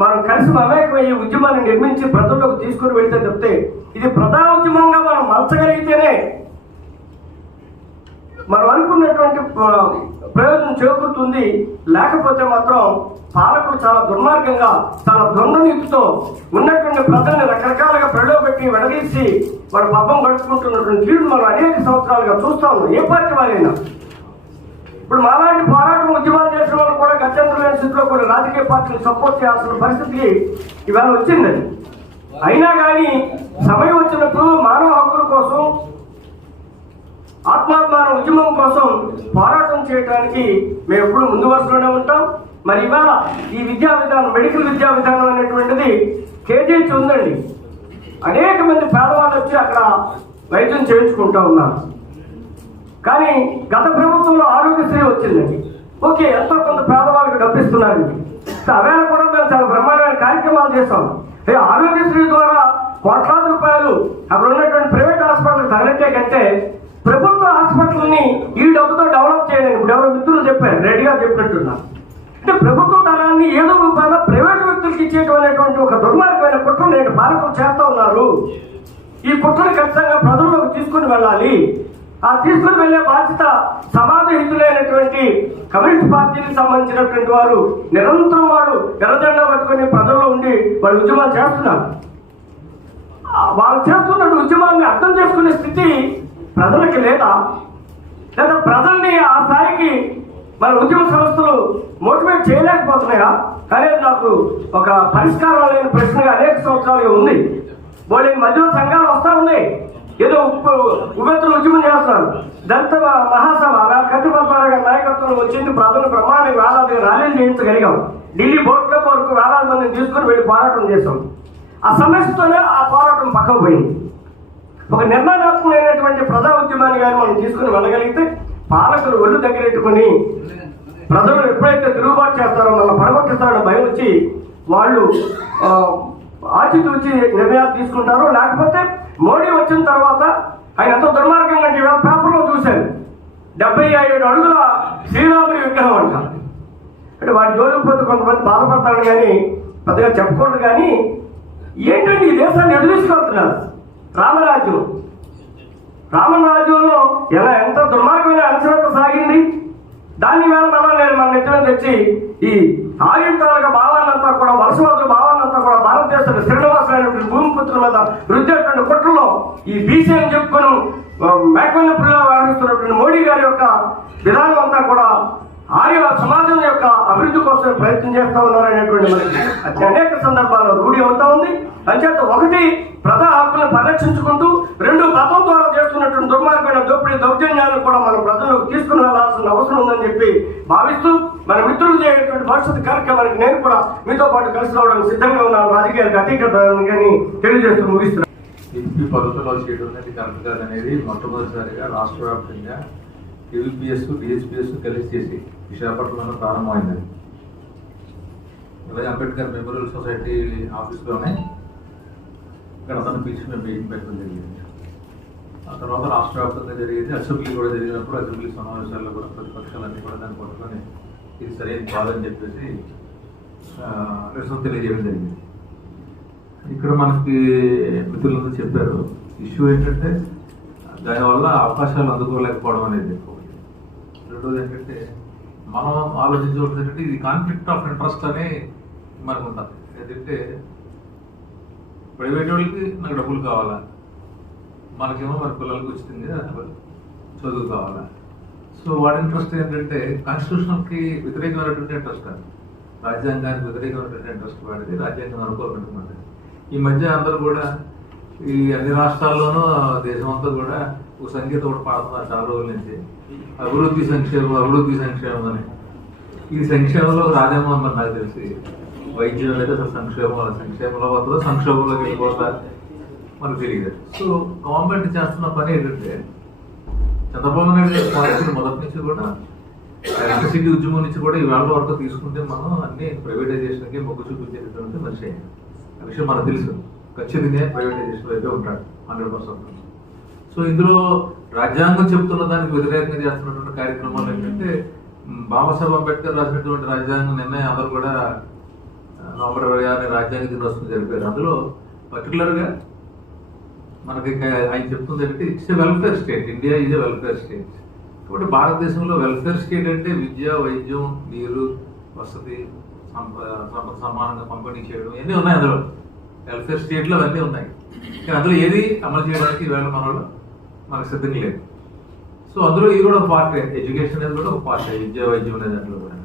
మనం కలిసి మమేకమయ్యే ఉద్యమాన్ని నిర్మించి ప్రజల్లోకి తీసుకుని వెళ్తే చెప్తే ఇది ప్రధాన ఉద్యమంగా మనం మలచగలిగితేనే మనం అనుకున్నటువంటి ప్రయోజనం చేకూరుతుంది. లేకపోతే మాత్రం పాలకులు చాలా దుర్మార్గంగా, చాలా ద్వంద్వనీతితో ఉన్నటువంటి ప్రజల్ని రకరకాలుగా ప్రలోభపెట్టి వెడదీసి వాళ్ళ పబ్బం గడుపుకుంటున్నటువంటి తీరును మనం అనేక సంవత్సరాలుగా చూస్తా ఉన్నాం. ఏ పార్టీ వారైనా ఇప్పుడు మాలాంటి పోరాటం ఉద్యమాలు చేసిన వాళ్ళు కూడా గత్యంతరం లేని స్థితిలో కొన్ని రాజకీయ పార్టీలు సపోర్ట్ చేయాల్సిన పరిస్థితికి ఇవాళ వచ్చిందని. అయినా కానీ సమయం వచ్చినప్పుడు మానవ హక్కుల కోసం, ఆత్మాభిమాన ఉద్యమం కోసం పోరాటం చేయడానికి మేము ఎప్పుడు ముందు వరుసలోనే ఉంటాం. మరి ఇవాళ ఈ విద్యా విధానం, మెడికల్ విద్యా విధానం అనేటువంటిది కేజీహెచ్ ఉందండి. అనేక మంది పేదవాళ్ళు వచ్చి అక్కడ వైద్యం చేయించుకుంటూ ఉన్నారు. కానీ గత ప్రభుత్వంలో ఆరోగ్యశ్రీ వచ్చిందండి. ఓకే, ఎంతో కొంత పేదవాళ్ళకి డబ్బిస్తున్నారండి. అవేళ కూడా మేము చాలా బ్రహ్మాండమైన కార్యక్రమాలు చేస్తాం. ఆరోగ్యశ్రీ ద్వారా కోట్లాది రూపాయలు అక్కడ ఉన్నటువంటి ప్రైవేట్ హాస్పిటల్ తగినట్టే కంటే ప్రభుత్వ హాస్పిటల్ని ఈ డబ్బుతో డెవలప్ చేయడానికి ఇప్పుడు ఎవరో మిత్రులు చెప్పారు, రెడ్డిగా చెప్పినట్టున్నారు. అంటే ప్రభుత్వ ధనాన్ని ఏదో రూపాయల ప్రైవేట్ వ్యక్తులకు ఇచ్చేటటువంటి ఒక దుర్మార్గమైన కుట్ర నేడు పాలకులు చేస్తూ ఉన్నారు. ఈ కుట్రను ఖచ్చితంగా ప్రజల్లోకి తీసుకుని వెళ్ళాలి. ఆ తీసుకుని వెళ్లే బాధ్యత సమాజ హితులైనటువంటి కమ్యూనిస్ట్ పార్టీకి సంబంధించినటువంటి వారు నిరంతరం వాడు ఎర్రజెండా పట్టుకుని ప్రజల్లో ఉండి వాళ్ళు ఉద్యమాలు చేస్తున్నారు. వాళ్ళు చేస్తున్న ఉద్యమాన్ని అర్థం చేసుకునే స్థితి ప్రజలకి లేదా ప్రజల్ని ఆ స్థాయికి మన ఉద్యమ సంస్థలు మోటివేట్ చేయలేకపోతున్నాయా అనేది నాకు ఒక పరిష్కారం లేని ప్రశ్నగా అనేక సంవత్సరాలుగా ఉంది. వాళ్ళు మధ్యలో సంఘాలు వస్తా ఉన్నాయి, ఏదో ఉవ్వెత్తులు ఉద్యమం చేస్తున్నారు. దళిత మహాసభ కత్తిపల్పాల గారి నాయకత్వం వచ్చింది. ప్రజలు బ్రహ్మాండంగా వేలాదిగా ర్యాలీలు చేయించగలిగాం. ఢిల్లీ బోట్ క్లబ్ వరకు వేలాది మందిని తీసుకుని వెళ్ళి పోరాటం చేస్తాం. ఆ సమస్యతోనే ఆ పోరాటం పక్కకు పోయింది. ఒక నిర్మాణాత్మకమైనటువంటి ప్రజా ఉద్యమాన్ని కానీ మనం తీసుకుని వెళ్ళగలిగితే పాలకులు ఒళ్ళు దగ్గరెట్టుకుని ప్రజలు ఎప్పుడైతే తిరుగుబాటు చేస్తారో మన పడగొట్టిస్తారో భయం వచ్చి వాళ్ళు ఆచితూచి నిర్ణయాలు తీసుకుంటారు. లేకపోతే మోడీ వచ్చిన తర్వాత ఆయన ఎంతో దుర్మార్గంగా అంటే పేపర్లో చూశాను, 77 అడుగుల శ్రీరాముడి విగ్రహం అంట. అంటే వాడి జోలికి పోతే కొంతమంది బాధపడతాడు కానీ పెద్దగా చెప్పకూడదు. కానీ ఏంటంటే ఈ దేశాన్ని ఎటు తీసుకెళ్తున్నారు? రామన్ రాజ్యంలో ఎంత దుర్మార్గమైన అనుసరణ సాగింది. దాన్ని వేళ మన నెట్టిన తెచ్చి ఈ ఆయుధాలుగా భావాలంతా కూడా వలసవాదుల భావాలంతా కూడా భారతదేశ శ్రీనివాసమైనటువంటి భూమిపుత్రుల మీద రుద్దేటువంటి కుట్రలో ఈ బీసీ అని చెప్పుకొని మేకవల్లిపుల్లా వ్యవహరిస్తున్నటువంటి మోడీ గారి యొక్క విధానం అంతా కూడా ఆర్య సమాజం యొక్క అభివృద్ధి కోసం ప్రయత్నం చేస్తూ ఉన్నారనేటువంటి మనకి అనేక సందర్భాల్లో రూఢి అవుతా ఉంది. అంచేత ఒకటి ప్రజా హక్కులను పరిరక్షించుకుంటూ, రెండు మతం ద్వారా చేస్తున్నటువంటి దుర్మార్గమైన దోపిడీ దౌర్జన్యాలను కూడా మనం ప్రజలకు తీసుకుని వెళ్లాల్సిన అవసరం ఉందని చెప్పి భావిస్తూ మన మిత్రులు చేయటువంటి భవిష్యత్తు కార్యక్రమానికి నేను కూడా మీతో పాటు కలిసి రావడానికి సిద్ధంగా ఉన్నాను. రాజకీయాలకు అతీకని తెలియజేస్తూ ముగిస్తున్నాను. ఎంపీ పద్ధతిలో చేయడం అనేది కరెక్ట్ కాదనేది మొట్టమొదటిసారిగా రాష్ట్ర వ్యాప్తంగా టీవీపీఎస్ డిహెచ్పిఎస్ కలిసి చేసి విశాఖపట్నంలో ప్రారంభమైంది. అలాగే అంబేద్కర్ మెమోరియల్ సొసైటీ ఆఫీస్లోనే ఇక్కడ అతను పిలిచి మేము మీటింగ్ పెట్టడం జరిగింది. ఆ తర్వాత రాష్ట్ర వ్యాప్తంగా జరిగింది. అసెంబ్లీ కూడా జరిగినప్పుడు అసెంబ్లీ సమావేశాల్లో కూడా ప్రతిపక్షాలన్నీ కూడా దాన్ని పట్టుకొని ఇది సరైన కాదని చెప్పేసి నిరసన తెలియజేయడం జరిగింది. ఇక్కడ మనకి మిత్రులందరూ చెప్పారు, ఇష్యూ ఏంటంటే దానివల్ల అవకాశాలు అందుకోలేకపోవడం అనేది ఒకటి. రెండోది ఏంటంటే మనం ఆలోచించవలసింది ఏంటంటే ఇది కాన్ఫ్లిక్ట్ ఆఫ్ ఇంట్రెస్ట్ అని మనకు ఉంటుంది. ఏంటంటే ప్రైవేట్ వాళ్ళకి నాకు డబ్బులు కావాలా, మనకేమో మన పిల్లలకి ఉచితంగా చదువు కావాలా. సో వాడి ఇంట్రెస్ట్ ఏంటంటే కాన్స్టిట్యూషన్కి వ్యతిరేకమైనటువంటి ఇంట్రెస్ట్ కాదు, రాజ్యాంగానికి వ్యతిరేకమైనటువంటి ఇంట్రెస్ట్ వాడిది, రాజ్యాంగం అనుకోవాలనుకున్నది. ఈ మధ్య అందరూ కూడా ఈ అన్ని రాష్ట్రాల్లోనూ దేశమంతా కూడా ఒక సంగీతం ఒకటి పాడుతున్నారు చాలా రోజుల నుంచి, అభివృద్ధి సంక్షేమం అని. ఈ సంక్షేమంలో రాదేమో అన్నది నాకు తెలిసి. వైద్యం అనేది అసలు సంక్షేమంలో వద్ద సంక్షోభంలోకి వెళ్ళిపోతా మనకు తెలియదు. సో గవర్నమెంట్ చేస్తున్న పని ఏంటంటే చంద్రబాబు నాయుడు గారు మొదటి నుంచి కూడా ఎలక్ట్రిసిటీ ఉద్యమం నుంచి కూడా ఈ వేళ వరకు తీసుకుంటే మనం అన్ని ప్రైవేటైజేషన్కి మొగ్గు చూపించేటటువంటి మనిషి. ఆ విషయం మనకు తెలుసు. ఖచ్చితంగా ప్రైవేటైజేషన్ వైపే ఉంటాడు 100%. సో ఇందులో రాజ్యాంగం చెప్తున్న దానికి వ్యతిరేకంగా చేస్తున్నటువంటి కార్యక్రమాలు ఏంటంటే బాబాసాహెబ్ అంబేద్కర్ రాసినటువంటి రాజ్యాంగం నిర్ణయం అందరూ కూడా నవంబర్ 26 రాజ్యాంగ దినోత్సవం జరిపారు. అందులో పర్టికులర్గా మనకి ఆయన చెప్తుంది ఏంటంటే it's a welfare state, India is a welfare state. కాబట్టి భారతదేశంలో వెల్ఫేర్ స్టేట్ అంటే విద్య, వైద్యం, నీరు, వసతి, సంపద సమానంగా పంపిణీ చేయడం ఇవన్నీ ఉన్నాయి. అందులో వెల్ఫేర్ స్టేట్లో అవన్నీ ఉన్నాయి. కానీ అందులో ఏది అమలు చేయడానికి ఈవేళ మనకు సిద్ధంగా లేదు. సో అందులో ఇది కూడా ఒక పార్ట్, ఎడ్యుకేషన్ అనేది కూడా ఒక పార్ట్, విద్య, వైద్యం అనేది దాంట్లో కూడా.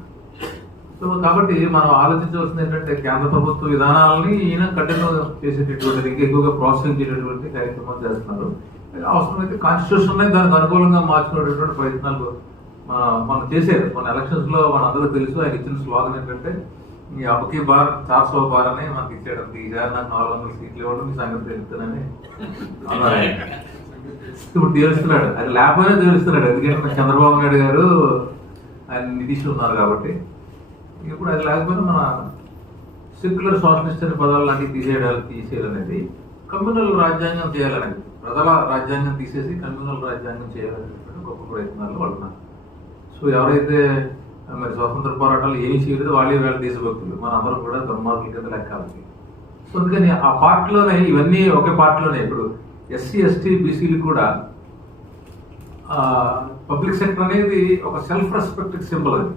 సో కాబట్టి మనం ఆలోచించవలసింది ఏంటంటే కేంద్ర ప్రభుత్వ విధానాలని ఈయన కంటిన్యూ చేసేటటువంటి ఇంకా ఎక్కువగా ప్రోత్సహించేటటువంటి కార్యక్రమాలు చేస్తున్నారు. అవసరమైతే కాన్స్టిట్యూషన్ దానికి అనుకూలంగా మార్చుకునేటటువంటి ప్రయత్నాలు మనం చేసేది. మన ఎలక్షన్స్ లో మన అందరూ తెలుసు. ఆయన ఇచ్చిన స్లోగన్ ఏంటంటే ఈ అబకి బార్ 400 బార్ అని మనకి ఇచ్చాడు. ఈసారి నాకు 400 సీట్లు ఇవ్వడం మీ సంగతి తెలుస్తుందని ఇప్పుడు తెలుస్తున్నాడు. అది లేకపోయినా తెలుస్తున్నాడు. ఎందుకంటే చంద్రబాబు నాయుడు గారు ఆయన నితీష్ ఉన్నారు కాబట్టి. ఇప్పుడు అది లేకపోయినా మన సెక్యులర్ సోషలిస్ట్ అనే పదాలు లాంటివి తీసేయాలనేది, కమ్యూనల్ రాజ్యాంగం చేయాలనేది, ప్రజల రాజ్యాంగం తీసేసి కమ్యూనల్ రాజ్యాంగం చేయాలనేటువంటి గొప్ప ప్రయత్నాలు పడుతున్నారు. సో ఎవరైతే మరి స్వాతంత్ర పోరాటాలు ఏమి చేయలేదు వాళ్ళే వేళ దేశభక్తులు, మన అందరూ కూడా దుర్మార్గుల కింద లెక్కాలి. సో అందుకని ఆ పార్ట్లోనే ఇవన్నీ ఒకే పార్ట్లోనే ఇప్పుడు ఎస్సీ, ఎస్టీ, బీసీలు కూడా పబ్లిక్ సెక్టర్ అనేది ఒక సెల్ఫ్ రెస్పెక్ట్ సింబల్. అది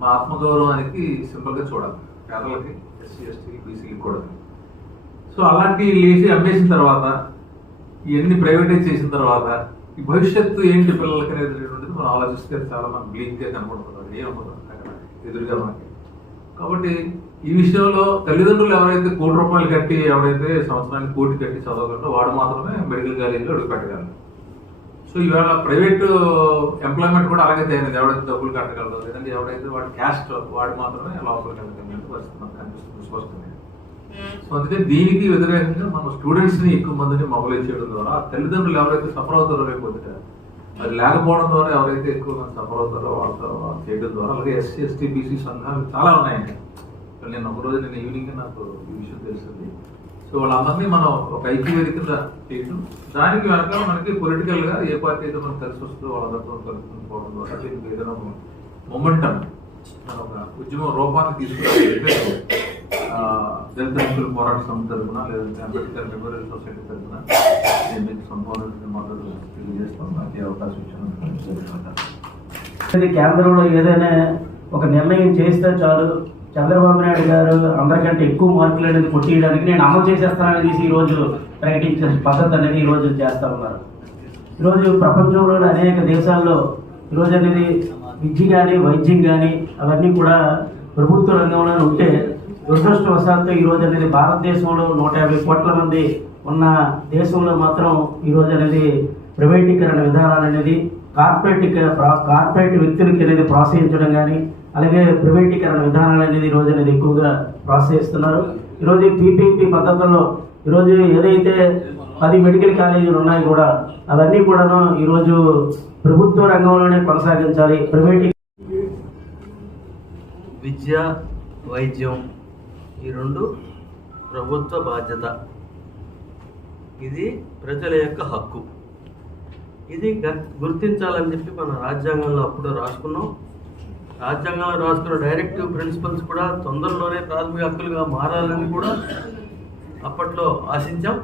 మా ఆత్మగౌరవానికి సింబల్గా చూడాలి పేదలకి, ఎస్సీ, ఎస్టీ, బీసీకి కూడా. సో అలాంటి లేచి అమ్మేసిన తర్వాత, ఇవన్నీ ప్రైవేటైజ్ చేసిన తర్వాత ఈ భవిష్యత్తు ఏంటి పిల్లలకి అనేది మనం ఆలోచిస్తే చాలా మంది బ్లీక్గా కనపడుతున్నారు. ఏమవుతుంది అక్కడ ఎదురుగా మనకి. కాబట్టి ఈ విషయంలో తల్లిదండ్రులు ఎవరైతే ₹1,00,00,000 కట్టి, ఎవరైతే సంవత్సరానికి 1 కోటి కట్టి చదవగలరో వాడు మాత్రమే మెడికల్ కాలేజీలో అడుగు పెట్టగలరు. సో ఈవేళ ప్రైవేట్ ఎంప్లాయ్మెంట్ కూడా అలాగే తయారైంది. ఎవరైతే డబ్బులు కట్టగలరు, లేదంటే ఎవరైతే వాడి క్యాస్ట్ వాడు మాత్రమే లోపలికి వెళ్ళగలిగినట్టు పరిస్థితి మనకు కనిపిస్తుంది స్పష్టంగా. సో అందుకని దీనికి వ్యతిరేకంగా మనం స్టూడెంట్స్ని ఎక్కువ మందిని మొబైలైజ్ చేయడం ద్వారా తల్లిదండ్రులు ఎవరైతే సఫర్ అవుతారో రేపు అది లేకపోవడం ద్వారా ఎవరైతే ఎక్కువ మంది సఫర్ అవుతారో వాళ్ళతో చేయడం ద్వారా, అలాగే ఎస్సీ, ఎస్టీ, బీసీ సంఘాలు చాలా ఉన్నాయండి. నేను ఒకరోజు ఈవినింగ్ నాకు ఈ విషయం తెలుస్తుంది. సో వాళ్ళందరినీ మనం ఒక ఐక్యవేదిక కింద చేయడం, దానికి వెనకాల మనకి పొలిటికల్గా ఏ పార్టీ అయితే మనకు కలిసి వస్తుందో వాళ్ళందరితో కలుపుకుని పోవడం ద్వారా దీనికి ఏదైనా మొమెంటం ఒక ఉద్యమ రూపాన్ని తీసుకురావాలి. దళిత హక్కుల పోరాట సమితి తరఫున లేదంటే అంబేద్కర్ మెమోరియల్ సొసైటీ తరఫున నేను మీకు సంపూర్ణ మద్దతు తెలియజేస్తాం. నాకు ఈ అవకాశం ఇచ్చాను. కేంద్రంలో ఏదైనా ఒక నిర్ణయం చేస్తే చాలు, చంద్రబాబు నాయుడు గారు అందరికంటే ఎక్కువ మార్కులు అనేది కొట్టియడానికి నేను అమలు చేసేస్తాననేది ఈరోజు ప్రకటించిన పద్ధతి అనేది ఈరోజు చేస్తూ ఉన్నారు. ఈరోజు ప్రపంచంలోని అనేక దేశాల్లో ఈరోజు అనేది విద్య కానీ వైద్యం కానీ అవన్నీ కూడా ప్రభుత్వ రంగంలో ఉంటే, దురదృష్టవశాత్తు ఈరోజు అనేది భారతదేశంలో 150 కోట్ల మంది ఉన్న దేశంలో మాత్రం ఈరోజు అనేది ప్రైవేటీకరణ విధానాలు అనేది కార్పొరేట్ వ్యక్తులకి అనేది ప్రోత్సహించడం కానీ, అలాగే ప్రైవేటీకరణ విధానాలు అనేది ఈరోజు అనేది ఎక్కువగా ప్రోత్సహిస్తున్నారు. ఈరోజు పీపీపీ పద్ధతుల్లో ఈరోజు ఏదైతే 10 మెడికల్ కాలేజీలు ఉన్నాయి కూడా అవన్నీ కూడాను ఈరోజు ప్రభుత్వ రంగంలోనే కొనసాగించాలి. విద్య, వైద్యం ఈ రెండు ప్రభుత్వ బాధ్యత. ఇది ప్రజల యొక్క హక్కు. ఇది గుర్తించాలని చెప్పి మన రాజ్యాంగంలో అప్పుడు రాసుకున్నాం. రాజ్యాంగంలో రాసుకున్న డైరెక్టివ్ ప్రిన్సిపల్స్ కూడా తొందరలోనే ప్రాథమిక హక్కులుగా మారాలని కూడా అప్పట్లో ఆశించాం.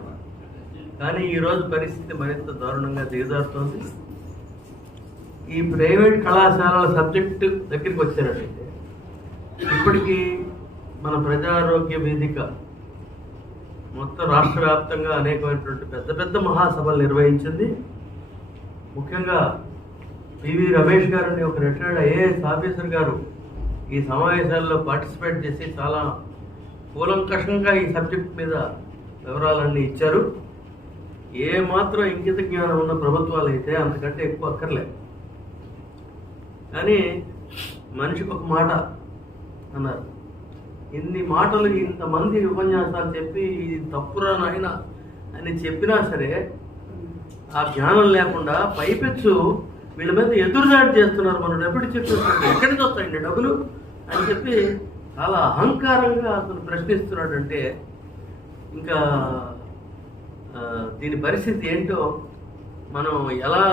కానీ ఈరోజు పరిస్థితి మరింత దారుణంగా దిగజారుతోంది. ఈ ప్రైవేట్ కళాశాలల సబ్జెక్టు దగ్గరికి వచ్చారంటే ఇప్పటికీ మన ప్రజారోగ్య వేదిక మొత్తం రాష్ట్ర వ్యాప్తంగా అనేకమైనటువంటి పెద్ద పెద్ద మహాసభలు నిర్వహించింది. ముఖ్యంగా పివి రమేష్ గారిని ఒక రిటైర్డ్ ఐఏఎస్ ఆఫీసర్ గారు ఈ సమావేశాల్లో పార్టిసిపేట్ చేసి చాలా కూలంకషంగా ఈ సబ్జెక్ట్ మీద వివరాలన్నీ ఇచ్చారు. ఏ మాత్రం ఇంకిత జ్ఞానం ఉన్న ప్రభుత్వాలు అయితే అంతకంటే ఎక్కువ అక్కర్లేదు. కానీ మనిషికి ఒక మాట అన్నారు. ఇన్ని మాటలు ఇంతమంది ఉపన్యాసాలు చెప్పి ఇది తప్పురా నాయన అని చెప్పినా సరే ఆ జ్ఞానం లేకుండా పైపెచ్చు వీళ్ళ మీద ఎదురుదాడి చేస్తున్నారు. మన డబ్బులు చెప్పేసి ఎక్కడి నుంచి వస్తాయండి డబ్బులు అని చెప్పి చాలా అహంకారంగా అతను ప్రశ్నిస్తున్నాడంటే ఇంకా దీని పరిస్థితి ఏంటో మనం ఎలా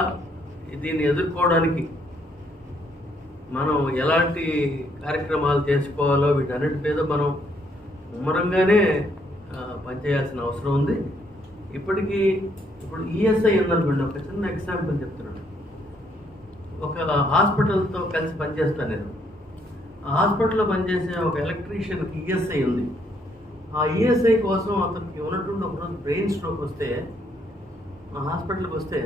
దీన్ని ఎదుర్కోవడానికి మనం ఎలాంటి కార్యక్రమాలు చేసుకోవాలో వీటన్నిటి మీద మనం ముమ్మరంగానే పనిచేయాల్సిన అవసరం ఉంది. ఇప్పుడు ఈఎస్ఐ ఉందనుకోండి, ఒక చిన్న ఎగ్జాంపుల్ చెప్తున్నాను. ఒక హాస్పిటల్తో కలిసి పనిచేస్తాను నేను. ఆ హాస్పిటల్లో పనిచేసే ఒక ఎలక్ట్రీషియన్కి ఈఎస్ఐ ఉంది. ఆ ఈఎస్ఐ కోసం అతనికి ఉన్నటువంటి ఒకరోజు బ్రెయిన్ స్ట్రోక్ వస్తే ఆ హాస్పిటల్కి వస్తే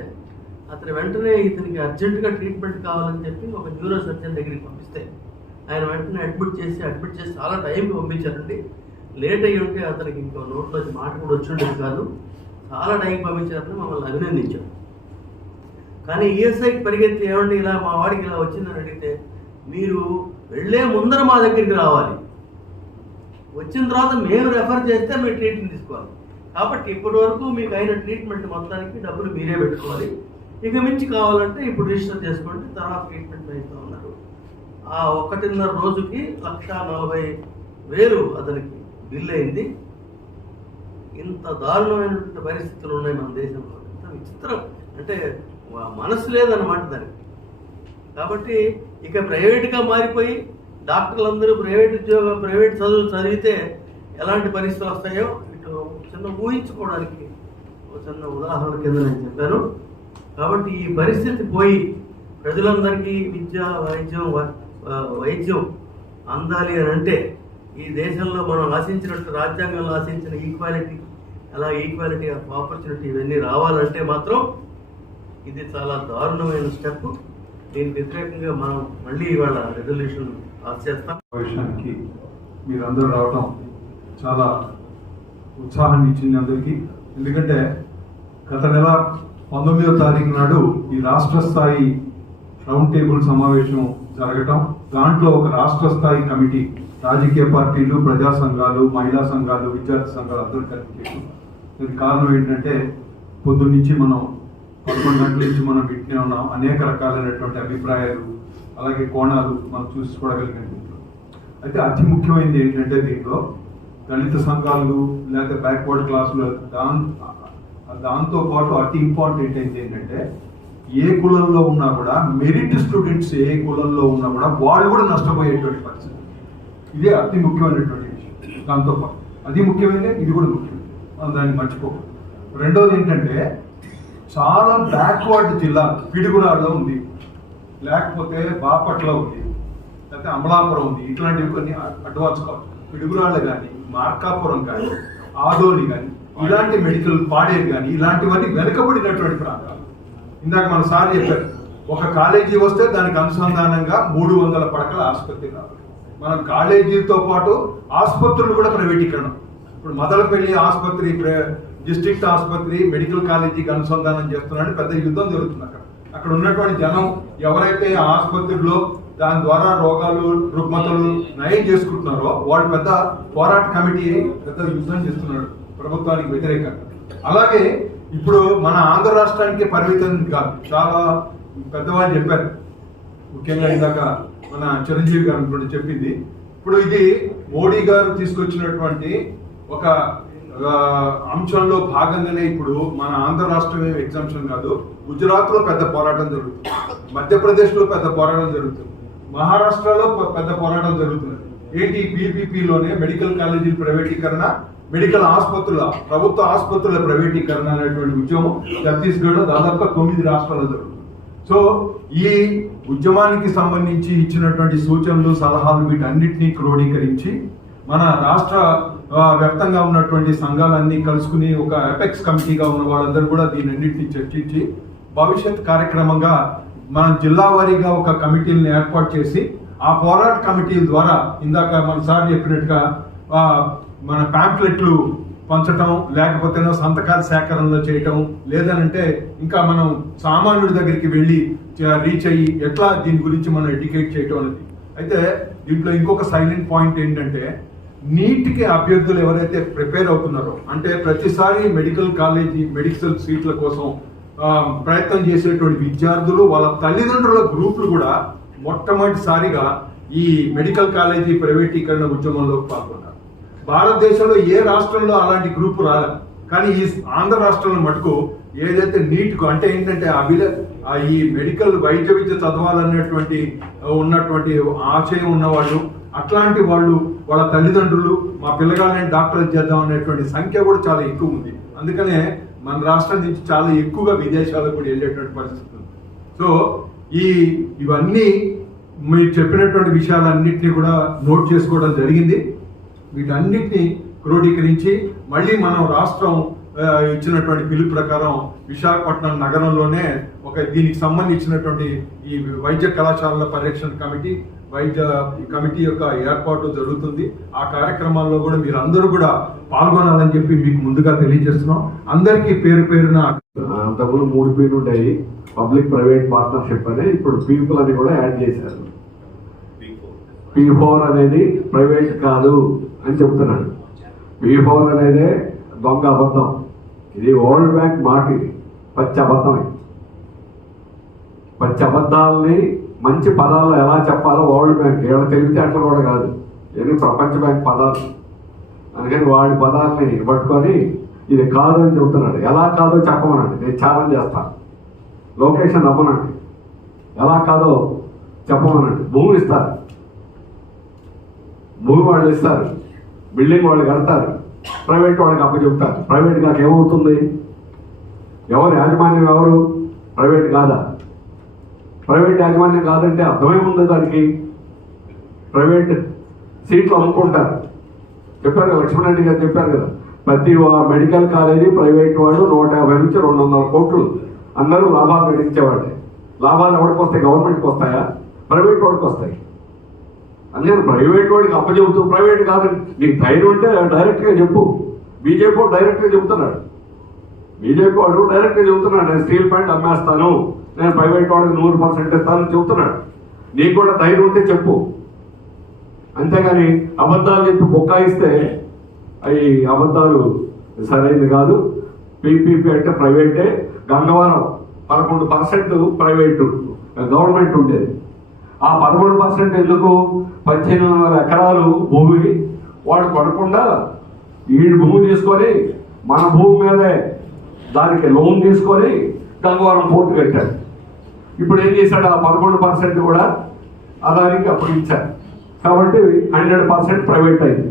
అతను వెంటనే ఇతనికి అర్జెంటుగా ట్రీట్మెంట్ కావాలని చెప్పి ఒక న్యూరో సర్జన్ దగ్గరికి పంపిస్తే ఆయన వెంటనే అడ్మిట్ చేసి చాలా టైంకి పంపించారండి. లేట్ అయ్యి ఉంటే అతనికి ఇంకో నోట్లోంచి మాట కూడా వచ్చుండేది కాదు. చాలా టైంకి పంపించారని మమ్మల్ని అభినందించారు. కానీ ఈఎస్ఐకి పరిగెత్తి ఏమంటే ఇలా మా వాడికి ఇలా వచ్చిందని అడిగితే మీరు వెళ్ళే ముందర మా దగ్గరికి రావాలి, వచ్చిన తర్వాత మేము రెఫర్ చేస్తే మీరు ట్రీట్మెంట్ తీసుకోవాలి. కాబట్టి ఇప్పటి వరకు మీకు అయిన ట్రీట్మెంట్ మొత్తానికి డబ్బులు మీరే పెట్టుకోవాలి. ఇక మించి కావాలంటే ఇప్పుడు రిజిస్టర్ చేసుకోండి, తర్వాత ట్రీట్మెంట్ అవుతూ ఉన్నారు. ఆ 1.5 రోజుకి 1,40,000 అతనికి బిల్లు అయింది. ఇంత దారుణమైనటువంటి పరిస్థితులు ఉన్నాయి మన దేశంలో. ఇంత విచిత్రం అంటే మనసు లేదన్నమాట దానికి. కాబట్టి ఇక ప్రైవేట్గా మారిపోయి డాక్టర్లందరూ ప్రైవేట్ చదువులు చదివితే ఎలాంటి పరిస్థితులు వస్తాయో ఇటు చిన్న ఊహించుకోవడానికి ఒక చిన్న ఉదాహరణ కింద నేను చెప్పాను. కాబట్టి ఈ పరిస్థితి పోయి ప్రజలందరికీ విద్య వైద్యం అందాలి అని అంటే ఈ దేశంలో మనం ఆశించినట్టు రాజ్యాంగంలో ఆశించిన ఈక్వాలిటీ ఆఫ్ ఆపర్చునిటీ ఇవన్నీ రావాలంటే మాత్రం ఇది చాలా దారుణమైన స్టెప్. దీనికి వ్యతిరేకంగా మనం మళ్ళీ ఇవాళ రెజల్యూషన్ పాస్ చేస్తాం. విషయానికి మీరందరూ రావడం చాలా ఉత్సాహాన్ని ఇచ్చింది అందరికీ. ఎందుకంటే గత నెల 19వ తారీఖు నాడు ఈ రాష్ట్ర స్థాయి రౌండ్ టేబుల్ సమావేశం జరగటం, దాంట్లో ఒక రాష్ట్ర స్థాయి కమిటీ రాజకీయ పార్టీలు, ప్రజా సంఘాలు, మహిళా సంఘాలు, విద్యార్థి సంఘాలు అందరూ కలిసి. దీనికి కారణం ఏంటంటే పొద్దున్న నుంచి మనం 11 గంటల నుంచి మనం వింటూనే ఉన్నాం. అనేక రకాలైనటువంటి అభిప్రాయాలు అలాగే కోణాలు మనం చూసుకోగలిగిన. అయితే అతి ముఖ్యమైనది ఏంటంటే దీంట్లో దళిత సంఘాలు లేకపోతే బ్యాక్వర్డ్ క్లాసులు దాంతో పాటు అతి ఇంపార్టెంట్ ఏంటంటే ఏ కులంలో ఉన్నా కూడా, మెరిట్ స్టూడెంట్స్ ఏ కులంలో ఉన్నా కూడా వాళ్ళు కూడా నష్టపోయేటువంటి పరిస్థితి. ఇదే అతి ముఖ్యమైనటువంటి విషయం. దాంతోపాటు అది ముఖ్యమైనది, ఇది కూడా ముఖ్యమైనది, మనం దాన్ని మర్చిపోకూడదు. రెండోది ఏంటంటే, చాలా బ్యాక్వర్డ్ జిల్లా పిడుగురాళ్ళలో ఉంది, లేకపోతే బాపట్ల ఉంది, లేకపోతే అమలాపురం ఉంది. ఇట్లాంటివి కొన్ని అడ్వాన్స్ కావాలి. పిడుగురాళ్ళు కానీ, మార్కాపురం కానీ, ఆదోని కానీ, ఇలాంటి మెడికల్ పాడేరు కానీ, ఇలాంటివన్నీ వెనుకబడినటువంటి ప్రాంతాలు. ఇందాక మన సార్ చెప్పారు, ఒక కాలేజీ వస్తే దానికి అనుసంధానంగా 300 పడకల ఆసుపత్రి కావాలి. మనం కాలేజీలతో పాటు ఆసుపత్రులు కూడా ప్రైవేటీకరణ. ఇప్పుడు మదలపల్లి ఆసుపత్రి డిస్ట్రిక్ట్ ఆసుపత్రి మెడికల్ కాలేజీకి అనుసంధానం చేస్తున్నారని పెద్ద యుద్ధం జరుగుతుంది. అక్కడ ఉన్నటువంటి జనం ఎవరైతే ఆసుపత్రిలో దాని ద్వారా రోగాలు రుగ్మతలు నయం చేసుకుంటున్నారో వాళ్ళు పెద్ద పోరాట కమిటీ పెద్ద యుద్ధం చేస్తున్నాడు ప్రభుత్వానికి వ్యతిరేకంగా. అలాగే ఇప్పుడు మన ఆంధ్ర రాష్ట్రానికి పరిమితం కాదు, చాలా పెద్దవాళ్ళు చెప్పారు. ముఖ్యంగా ఇందాక మన చిరంజీవి గారు అనుకుంటే చెప్పింది. ఇప్పుడు ఇది మోడీ గారు తీసుకొచ్చినటువంటి ఒక అంశంలో భాగంగానే ఇప్పుడు మన ఆంధ్ర రాష్ట్రం ఏమి ఎగ్జామ్షన్ కాదు, గుజరాత్ లో పెద్ద పోరాటం జరుగుతుంది, మధ్యప్రదేశ్ లో పెద్ద పోరాటం జరుగుతుంది, మహారాష్ట్రలో పెద్ద పోరాటం జరుగుతుంది. ఏంటి? పీపీపీలోనే మెడికల్ కాలేజీల ప్రైవేటీకరణ, మెడికల్ ఆసుపత్రుల ప్రభుత్వ ఆసుపత్రుల ప్రైవేటీకరణ అనేటువంటి ఉద్యమం ఛత్తీస్గఢ్ లో దాదాపు 9 రాష్ట్రాల్లో జరుగుతుంది. సో ఈ ఉద్యమానికి సంబంధించి ఇచ్చినటువంటి సూచనలు సలహాలు వీటన్నిటినీ క్రోడీకరించి మన రాష్ట్ర వ్యాప్తంగా ఉన్నటువంటి సంఘాలన్నీ కలుసుకుని ఒక అపెక్స్ కమిటీగా ఉన్న వాళ్ళందరూ కూడా దీనన్నింటినీ చర్చించి భవిష్యత్ కార్యక్రమంగా మనం జిల్లా వారీగా ఒక కమిటీలను ఏర్పాటు చేసి ఆ పోరాట కమిటీల ద్వారా ఇందాక మన సార్ చెప్పినట్టుగా మన ప్యాంప్లెట్లు పంచటం, లేకపోతే సంతకాల సేకరణలో చేయటం, లేదనంటే ఇంకా మనం సామాన్యుడి దగ్గరికి వెళ్ళి రీచ్ అయ్యి ఎట్లా దీని గురించి మనం ఎడ్యుకేట్ చేయటం అనేది. అయితే దీంట్లో ఇంకొక సైలెంట్ పాయింట్ ఏంటంటే, నీట్కి అభ్యర్థులు ఎవరైతే ప్రిపేర్ అవుతున్నారో, అంటే ప్రతిసారి మెడికల్ కాలేజీ మెడికల్ సీట్ల కోసం ప్రయత్నం చేసేటువంటి విద్యార్థులు వాళ్ళ తల్లిదండ్రుల గ్రూపులు కూడా మొట్టమొదటిసారిగా ఈ మెడికల్ కాలేజీ ప్రైవేటీకరణ ఉద్యమంలో పాల్గొన్నారు. భారతదేశంలో ఏ రాష్ట్రంలో అలాంటి గ్రూపు రాలేదు, కానీ ఈ ఆంధ్ర రాష్ట్రంలో మటుకు ఏదైతే నీట్కు అంటే ఏంటంటే ఈ మెడికల్ వైద్య విద్య చదవాలనేటువంటి ఉన్నటువంటి ఆశయం ఉన్నవాళ్ళు, అట్లాంటి వాళ్ళు వాళ్ళ తల్లిదండ్రులు మా పిల్లగాళ్ళని డాక్టర్ చేద్దాం అనేటువంటి సంఖ్య కూడా చాలా ఎక్కువ ఉంది. అందుకనే మన రాష్ట్రం నుంచి చాలా ఎక్కువగా విదేశాలకు కూడా వెళ్ళేటువంటి పరిస్థితి ఉంది. సో ఇవన్నీ మీరు చెప్పినటువంటి విషయాలన్నింటినీ కూడా నోట్ చేసుకోవడం జరిగింది. వీటన్నిటిని క్రోడీకరించి మళ్ళీ మనం రాష్ట్రం ఇచ్చినటువంటి పిలుపు ప్రకారం విశాఖపట్నం నగరంలోనే ఒక దీనికి సంబంధించినటువంటి ఈ వైద్య కళాశాలల పరిరక్షణ కమిటీ కమిటీ యొక్క ఏర్పాటు జరుగుతుంది. ఆ కార్యక్రమాల్లో కూడా మీరు అందరూ కూడా పాల్గొనాలని చెప్పి మీకు ముందుగా తెలియజేస్తున్నాం. అందరికీ పేరు పేరున అంతకుముందు 3 పేర్లు ఉంటాయి, పబ్లిక్ ప్రైవేట్ పార్ట్నర్షిప్ అని, ఇప్పుడు పీపుల్ అని కూడా యాడ్ చేశారు. P4 అనేది ప్రైవేట్ కాదు అని చెప్తున్నాడు. P4 అనేది దొంగ అబద్ధం. ఇది వరల్డ్ బ్యాంక్ మాట, ఇది పచ్చి అబద్ధమే. పచ్చి అబద్ధాలని మంచి పదాలు ఎలా చెప్పాలో వరల్డ్ బ్యాంక్ ఏమైనా తెలివితేటలు కూడా కాదు, ఇది ప్రపంచ బ్యాంక్ పదాలు. అందుకని వాడి పదాలని పట్టుకొని ఇది కాదు అని చెబుతున్నాడు. ఎలా కాదో చెప్పమనండి, నేను ఛాలెంజ్ చేస్తాను. లొకేషన్ నమ్మనండి, ఎలా కాదో చెప్పమనండి. భూమి ఇస్తారు, భూమి వాళ్ళు ఇస్తారు, బిల్డింగ్ వాళ్ళు కడతారు, ప్రైవేట్ వాళ్ళకి అప్పచెప్తారు. ప్రైవేట్ కాక ఏమవుతుంది? ఎవరు యాజమాన్యం? ఎవరు? ప్రైవేట్ కాదా? ప్రైవేట్ యాజమాన్యం కాదంటే అర్థమేముంది దానికి? ప్రైవేట్ సీట్లు అమ్ముకుంటారు. చెప్పారు కదా, లక్ష్మణరెడ్డి గారు చెప్పారు కదా, ప్రతి మెడికల్ కాలేజీ ప్రైవేట్ వాడు 150 నుంచి 200 కోట్లు అందరూ లాభాలు గడించేవాడే. లాభాలు ఎవరికి వస్తాయి? గవర్నమెంట్కి వస్తాయా? ప్రైవేట్ వాడికి వస్తాయి. అందుకని ప్రైవేట్ వాడికి అప్పచెబుతూ ప్రైవేట్ కాదని నీకు ధైర్యం ఉంటే డైరెక్ట్గా చెప్పు. బీజేపీ వాడు డైరెక్ట్గా చెబుతున్నాడు. బీజేపీ వాడు డైరెక్ట్గా చెబుతున్నాడు, నేను స్టీల్ ప్లాంట్ అమ్మేస్తాను, నేను ప్రైవేట్ వాడికి 100% ఇస్తానని చెబుతున్నాడు. నీకు కూడా ధైర్యం ఉంటే చెప్పు. అంతేగాని అబద్ధాలు చెప్పి బొక్కాయిస్తే అవి అబద్ధాలు సరైనది కాదు. పీపీపీ అంటే ప్రైవేటే. గంగవరం 11% ప్రైవేటు గవర్నమెంట్ ఉండేది. ఆ 11% ఎందుకు? 1800 ఎకరాలు భూమి వాడు కొనకుండా వీడి భూమి తీసుకొని మన భూమి మీదే దానికి లోన్ తీసుకొని గంగవరం పోర్టు కట్టాడు. ఇప్పుడు ఏం చేశాడు, ఆ 11% కూడా అదానికి అప్పుడు ఇచ్చారు. కాబట్టి 100% ప్రైవేట్ అయింది.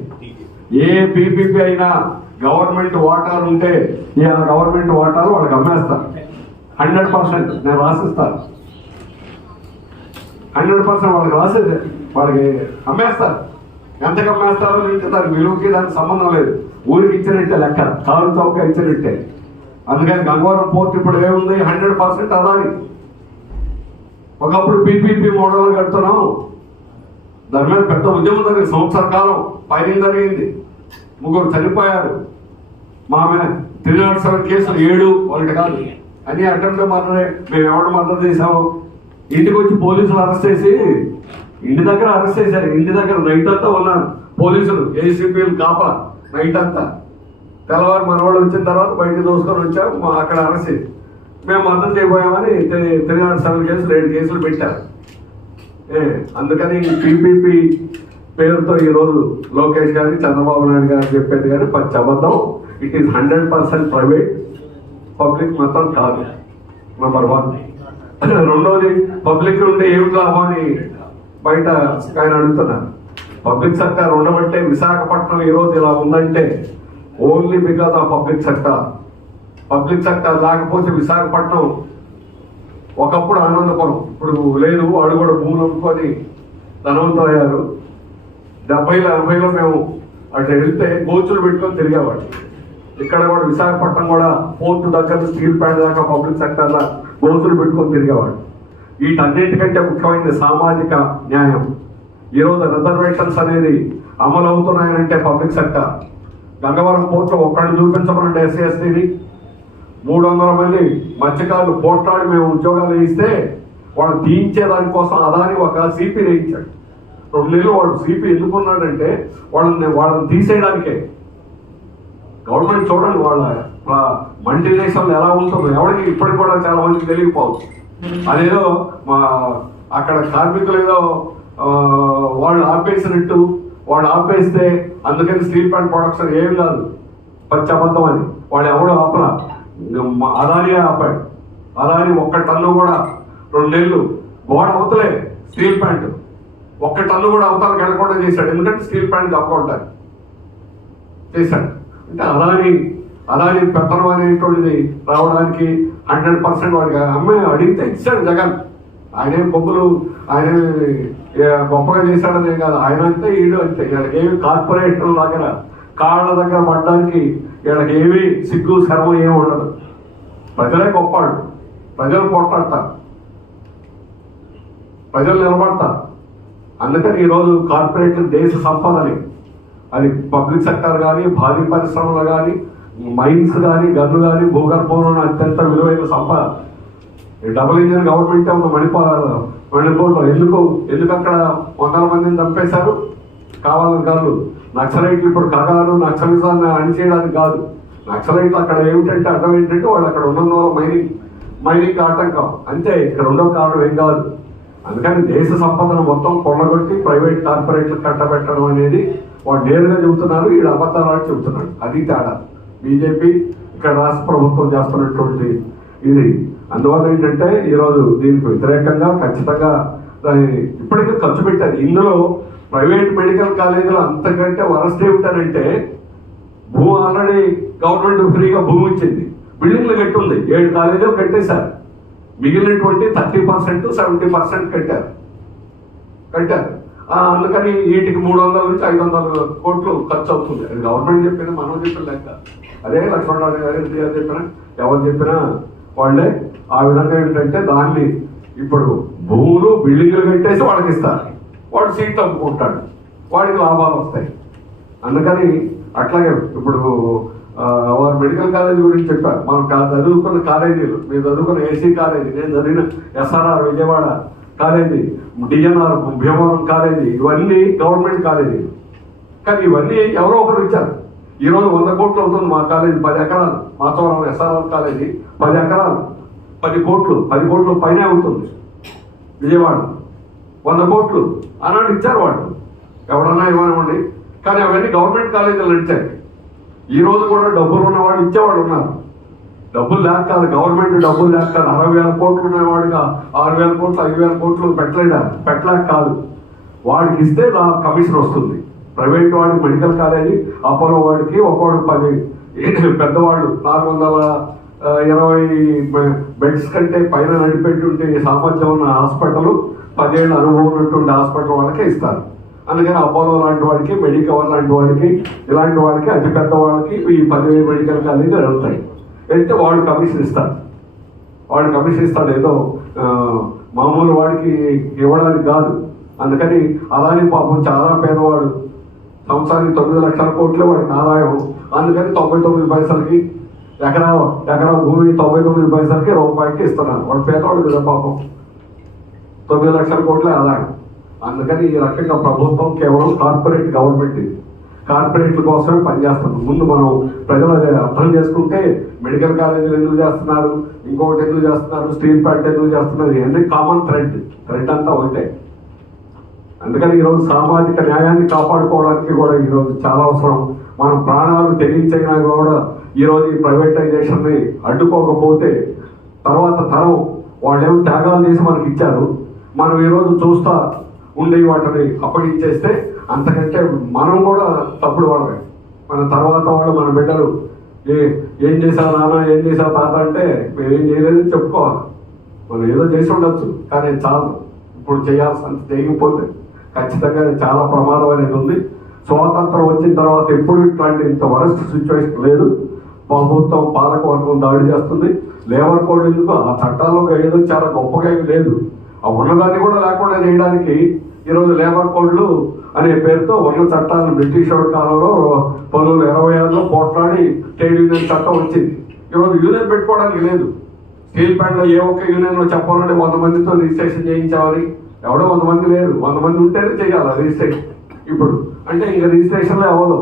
ఏ పీపీపీ అయినా గవర్నమెంట్ వాటాలు ఉంటే ఆ గవర్నమెంట్ వాటాలు వాళ్ళకి అమ్మేస్తారు. 100% నేను రాసిస్తాను. 100% వాళ్ళకి రాసేది, వాళ్ళకి అమ్మేస్తారు. ఎంతకు అమ్మేస్తారో దాని విలువకి దానికి సంబంధం లేదు. ఊరికి ఇచ్చినట్టే లెక్క, కారు చౌక ఇచ్చినట్టే. అందుకని గంగవరం పోర్ట్ ఇప్పుడు ఏముంది, 100% అదాని. ఒకప్పుడు పీపీపీ మోడల్ కడుతున్నాం, దాని మీద పెద్ద ఉద్యమం జరిగింది. సంవత్సర కాలం ఫైరింగ్ జరిగింది, 3 చనిపోయారు. మా మీద 307 కేసులు, 7 ఒకటి కాదు అని అటెంప్ట్ మర్డరే. మేము ఎవరు మర్డర్ చేసాము, ఇంటికి వచ్చి పోలీసులు అరెస్ట్ చేసి ఇంటి దగ్గర అరెస్ట్ చేశారు. ఇంటి దగ్గర నైట్ అంతా ఉన్నారు పోలీసులు, ఏసీపీలు కాపలా నైట్ అంతా. తెల్లవారు మనవాళ్ళు వచ్చిన తర్వాత బయటకు దోసుకొని వచ్చాము, అక్కడ అరెస్ట్ చేసి మేము మర్డర్ చేయబోయామని 307 కేసులు, 7 కేసులు పెట్టారు. అందుకని పీపీపీ పేరుతో ఈరోజు లోకేష్ గారి, చంద్రబాబు నాయుడు గారు చెప్పేది కానీ పచ్చి అబద్ధం. ఇట్ ఈస్ 100% ప్రైవేట్, పబ్లిక్ మాత్రం కాదు. నంబర్ 1. రెండోది, పబ్లిక్ ఉంటే ఏమిటి లాభం అని బయట ఆయన అడుగుతున్నారు. పబ్లిక్ సెక్టర్ ఉండబట్టే విశాఖపట్నం ఈరోజు ఇలా ఉందంటే only because of public sector. Public sector లేకపోతే విశాఖపట్నం ఒకప్పుడు ఆనందపురం, ఇప్పుడు లేదు. వాడు కూడా భూములు అమ్ముకొని ధనవంతులయ్యారు. 70, 80లో మేము అటు వెళ్తే గోచులు పెట్టుకొని తిరిగేవాడు. ఇక్కడ కూడా విశాఖపట్నం కూడా పోర్టు దగ్గర స్టీల్ ప్లాంట్ దాకా పబ్లిక్ సెక్టర్లో గోచులు పెట్టుకొని తిరిగేవాడు. వీటన్నిటికంటే ముఖ్యమైనది సామాజిక న్యాయం. ఈరోజు రిజర్వేషన్స్ అనేది అమలు అవుతున్నాయనంటే పబ్లిక్ సెక్టర్. గంగవరం పోర్టులో ఒక్కడిని చూపించమనండి ఎస్సీ ఎస్టీని. 300 మంది మత్స్యకారులు పోట్లాడి మేము ఉద్యోగాలు వేయిస్తే వాళ్ళు తీయించేదాని కోసం అదాని ఒక సిపి వేయించాడు. 2 నెలలు వాడు సిపి ఎందుకున్నాడంటే వాళ్ళని తీసేయడానికే. గవర్నమెంట్ చూడండి వాళ్ళ మల్టీనేషనల్ ఎలా ఉంటుందో ఎవరికి ఇప్పటికి కూడా చాలా మందికి తెలియకపోవచ్చు. అదేదో అక్కడ కార్మికులు ఏదో వాళ్ళు ఆపేసినట్టు, వాళ్ళు ఆపేస్తే అందుకని స్టీల్ ప్లాంట్ ప్రొడక్షన్ ఏం కాదు, పచ్చి అబద్ధం అని. వాడు ఎవడు ఆపలా, అదాని ఆపాడు. అదాని 1 టన్ను కూడా 2 నెలలు గోడ అవతలే స్టీల్ ప్లాంట్ 1 టన్ను కూడా అవతలకి వెళ్ళకుండా చేశాడు. ఎందుకంటే స్టీల్ ప్లాంట్ తప్పకుంటారు చేశాడు. అంటే అదాని పెత్తనం అనేటువంటిది రావడానికి 100% వాడికి అమ్మాయి అడిగితే ఇచ్చాడు జగన్. ఆయనే బొమ్మలు ఆయన గొప్పగా చేశాడనే కాదు, ఆయన అంతే ఈడు అంతే. వీళ్ళకి ఏమి కార్పొరేషన్ దగ్గర కాళ్ళ దగ్గర పడడానికి వీళ్ళకి ఏమీ సిగ్గు శర్మ ఏమి ఉండదు. ప్రజలే గొప్పాడు, ప్రజలు పోట్లాడతారు, ప్రజలు నిలబడతారు. అందుకని ఈరోజు కార్పొరేట్ దేశ సంపదని, అది పబ్లిక్ సెక్టర్ కానీ, భారీ పరిశ్రమలు కానీ, మైన్స్ కానీ, గన్ను కానీ, భూగర్భంలో అత్యంత విలువైన సంపద. డబుల్ ఇంజిన్ గవర్నమెంటే ఉన్న మణిపూర్లో ఎందుకు అక్కడ 100 మందిని చంపేశారు కావాలని కాదు. నక్సలైట్లు ఇప్పుడు కగారు నక్సలిజాన్ని అణిచేయడానికి కాదు. నక్సలైట్లు అక్కడ ఏమిటంటే అర్థం ఏంటంటే వాళ్ళు అక్కడ ఉన్న మైనింగ్ ఆటంకం అంతే, ఇక్కడ రెండవ కారణం ఏం కాదు. అందుకని దేశ సంపదను మొత్తం కొల్లగొట్టి ప్రైవేట్ కార్పొరేట్లకు కట్టబెట్టడం అనేది వాళ్ళు నేరుగా చెబుతున్నారు, ఈడ అబద్ధాలు చెబుతున్నాడు. అది తేడా బీజేపీ ఇక్కడ రాష్ట్ర ప్రభుత్వం చేస్తున్నటువంటి ఇది. అందువల్ల ఏంటంటే ఈరోజు దీనికి వ్యతిరేకంగా ఖచ్చితంగా ఇప్పటికే ఖర్చు పెట్టారు. ఇందులో ప్రైవేట్ మెడికల్ కాలేజీలో అంతకంటే వరస్ట్ ఏమిటనంటే భూమి ఆల్రెడీ గవర్నమెంట్ ఫ్రీగా భూమి ఇచ్చింది, బిల్డింగ్లు కట్టుంది, 7 కాలేజీలు కట్టేశారు. మిగిలినటువంటి 30%, 70% కట్టారు. అందుకని వీటికి 300 నుంచి 500 కోట్లు ఖర్చు అవుతుంది. అది గవర్నమెంట్ చెప్పింది, మనం చెప్పిన లెక్క. అదే లక్ష్మణరావు గారు చెప్పినా ఎవరు చెప్పినా వాళ్ళే ఆ విధంగా ఏంటంటే దాన్ని ఇప్పుడు భూములు బిల్డింగ్లు కట్టేసి వాళ్ళకి ఇస్తారు, వాడు సీట్లు అమ్ముకుంటాడు, వాడికి లాభాలు వస్తాయి. అందుకని అట్లాగే ఇప్పుడు వారు మెడికల్ కాలేజీ గురించి చెప్పారు. మనం చదువుకున్న కాలేజీలు, మీరు చదువుకున్న ఏసీ కాలేజీ, నేను చదివిన SRR Vijayawada college, DNR Bhimavaram college, ఇవన్నీ గవర్నమెంట్ కాలేజీలు. కానీ ఇవన్నీ ఎవరో ఒకరు ఇచ్చారు. ఈరోజు 100 కోట్లు అవుతుంది మా కాలేజీ, 10 ఎకరాలు. మాచవరం SRR కాలేజీ 10 ఎకరాలు, 10 కోట్లు పైనే అవుతుంది. విజయవాడ 100 కోట్లు అన్నాడు ఇచ్చారు వాళ్ళు, ఎవరన్నా ఇవ్వనివ్వండి. కానీ అవన్నీ గవర్నమెంట్ కాలేజీలు నడిచాయి. ఈ రోజు కూడా డబ్బులు ఉన్నవాళ్ళు ఇచ్చేవాళ్ళు ఉన్నారు. డబ్బులు లేక కాదు, గవర్నమెంట్ డబ్బులు లేక కాదు. 60,000 కోట్లు ఉన్నవాడిగా 6,000 కోట్లు 5,000 కోట్లు పెట్టలేక కాదు. వాడికి ఇస్తే నా కమిషన్ వస్తుంది. ప్రైవేట్ వాడికి మెడికల్ కాలేజీ, అపోలో వాడికి ఒక్కోడు 10 పెద్దవాళ్ళు 420 బెడ్స్ కంటే పైన నడిపెట్టి ఉంటే సామర్థ్యం ఉన్న హాస్పిటల్ 10 ఏళ్ళ అనుభవం ఉన్నటువంటి హాస్పిటల్ వాళ్ళకే ఇస్తారు. అందుకని అపోలో లాంటి వాడికి, మెడికవర్ లాంటి వాడికి, ఇలాంటి వాడికి, అతి పెద్ద వాళ్ళకి ఈ 10 మెడికల్ కాలేజీలు వెళ్తాయి. వెళ్తే వాడు కమిషన్ ఇస్తాడు. ఏదో మామూలు వాడికి ఇవ్వడానికి కాదు. అందుకని అలానే పాపం చాలా పేదవాడు, సంవత్సరానికి 9 లక్షల కోట్లే వాడికి ఆదాయం. అందుకని 99 పైసలకి ఎకరా భూమి 99 పైసలకి రూపాయికి ఇస్తున్నారు. వాడు పేదవాడు కదా పాపం, 9 లక్షల కోట్లే ఆదాయం. అందుకని ఈ రకంగా ప్రభుత్వం కేవలం కార్పొరేట్ గవర్నమెంట్, ఇది కార్పొరేట్ల కోసమే పనిచేస్తుంది. ముందు మనం ప్రజలు అదే అర్థం చేసుకుంటే మెడికల్ కాలేజీలు ఎందుకు చేస్తున్నారు, ఇంకొకటి ఎందుకు చేస్తున్నారు, స్టీల్ ప్లాంట్ ఎందుకు చేస్తున్నారు, ఇవన్నీ కామన్ థ్రెడ్ అంతా ఒకటే. అందుకని ఈరోజు సామాజిక న్యాయాన్ని కాపాడుకోవడానికి కూడా ఈరోజు చాలా అవసరం. మనం ప్రాణాలు తెగించైనా కూడా ఈరోజు ఈ ప్రైవేటైజేషన్ని అడ్డుకోకపోతే తర్వాత తరం వాళ్ళేమో త్యాగాలు చేసి మనకి ఇచ్చారు, మనం ఈరోజు చూస్తా ఉండే వాటిని అప్పగించేస్తే అంతకంటే మనం కూడా తప్పుడు వాళ్ళమే. మన తర్వాత వాళ్ళు, మన బిడ్డలు ఏం చేశావు నాన్న, ఏం చేసావు తాత అంటే మేమేం చేయలేదని చెప్పుకోవాలి. మనం ఏదో చేసి ఉండొచ్చు, కానీ చాలు. ఇప్పుడు చేయాల్సినంత చేయకపోతే ఖచ్చితంగా చాలా ప్రమాదం అనేది ఉంది. స్వాతంత్రం వచ్చిన తర్వాత ఎప్పుడు ఇట్లాంటి ఇంత వరస్ట్ సిచ్యువేషన్ లేదు. ప్రభుత్వం పాలకవర్గం దాడి చేస్తుంది. లేబర్ కోడ్ ఎందుకు, ఆ చట్టాల్లో ఏదో చాలా గొప్పగా లేదు. ఆ ఉన్నదాన్ని కూడా లేకుండా చేయడానికి ఈరోజు లేబర్ కోడ్లు అనే పేరుతో ఉన్న చట్టాలను బ్రిటిష్ కాలంలో 1926లో పోట్లాడి ట్రేడ్ యూనియన్ చట్టం వచ్చింది. ఈరోజు యూనియన్ పెట్టుకోవడానికి లేదు. స్టీల్ ప్లాంట్లో ఏ ఒక్క యూనియన్లో చెప్పాలంటే 100 మందితో రిజిస్ట్రేషన్ చేయించాలి. ఎవడో 100 మంది లేరు, 100 మంది ఉంటేనే చేయాలి రిజిస్ట్రేషన్. ఇప్పుడు అంటే ఇక రిజిస్ట్రేషన్లో ఎవరు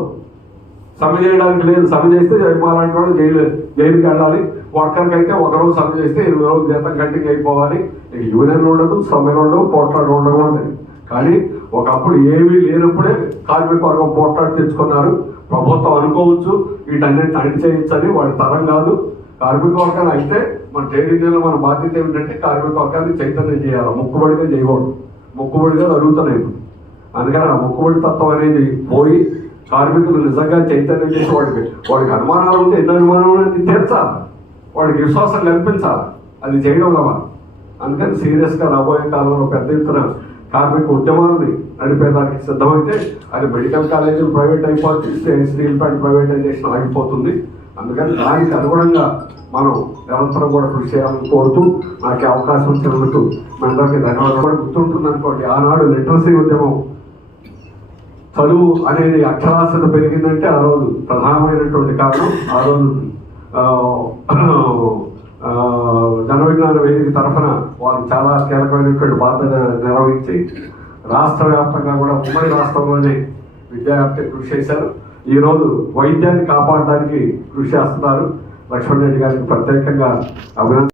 సమ్మె చేయడానికి లేదు. సమ్మె చేస్తే అలాంటి వాడు జైలుకి వెళ్ళాలి. వర్కర్కి అయితే 1 రోజు సమ్మె చేస్తే 20 రోజులు జీతం కంటిన్యూ అయిపోవాలి. ఇక యూనియన్ ఉండదు, సమ్మెలు ఉండవు, పోట్లాడు ఉండకూడదు. కానీ ఒకప్పుడు ఏమీ లేనప్పుడే కార్మిక వర్గం పోట్లాడి తెచ్చుకున్నారు. ప్రభుత్వం అనుకోవచ్చు వీటన్నిటిని అణిచేయచ్చని, వాడి తరం కాదు. కార్మిక వర్గాన్ని అయితే మన ట్రేడ్ యూనియన్లో మన బాధ్యత ఏమిటంటే కార్మిక వర్గాన్ని చైతన్యం చేయాలి. మొక్కుబడిగా చేయకూడదు, మొక్కుబడిగా జరుగుతున్నాయి. అందుకని ఆ మొక్కుబడి తత్వం అనేది పోయి కార్మికులు నిజంగా చైతన్యం చేసి వాడికి అనుమానాలు ఉంటే ఎన్ని అనుమానాలు తీర్చాలి, వాడికి విశ్వాసం కల్పించాలి. అది చేయడం వల్ల అందుకని సీరియస్గా రాబోయే కాలంలో పెద్ద ఎత్తున కార్మిక ఉద్యమాలని నడిపేదానికి సిద్ధమైతే అది మెడికల్ కాలేజీలు ప్రైవేట్ అయిపోతే స్టీల్ ప్లాంట్ ప్రైవేటైజేషన్ ఆగిపోతుంది. అందుకని దానికి అనుగుణంగా మనం నిరంతరం కూడా కృషి చేయాలని కోరుతూ నాకు అవకాశం ఇచ్చినందుకు మనందరికీ ధన్యవాదాలు. కూడా గుర్తుంటుంది అనుకోండి, ఆనాడు లిటరసీ ఉద్యమం, చదువు అనేది అక్షరాస్యత పెరిగిందంటే ఆ రోజు ప్రధానమైనటువంటి కారణం. ఆ రోజు జన విజ్ఞాన వేదిక తరఫున వారు చాలా కీలకమైనటువంటి బాధ్యత నిర్వహించి రాష్ట్ర వ్యాప్తంగా కూడా ఉమ్మడి రాష్ట్రంలోనే విద్యావ్యాప్తి కృషి చేశారు. ఈరోజు వైద్యాన్ని కాపాడడానికి కృషి చేస్తున్నారు. లక్ష్మణ్ రెడ్డి గారికి ప్రత్యేకంగా అభినందన.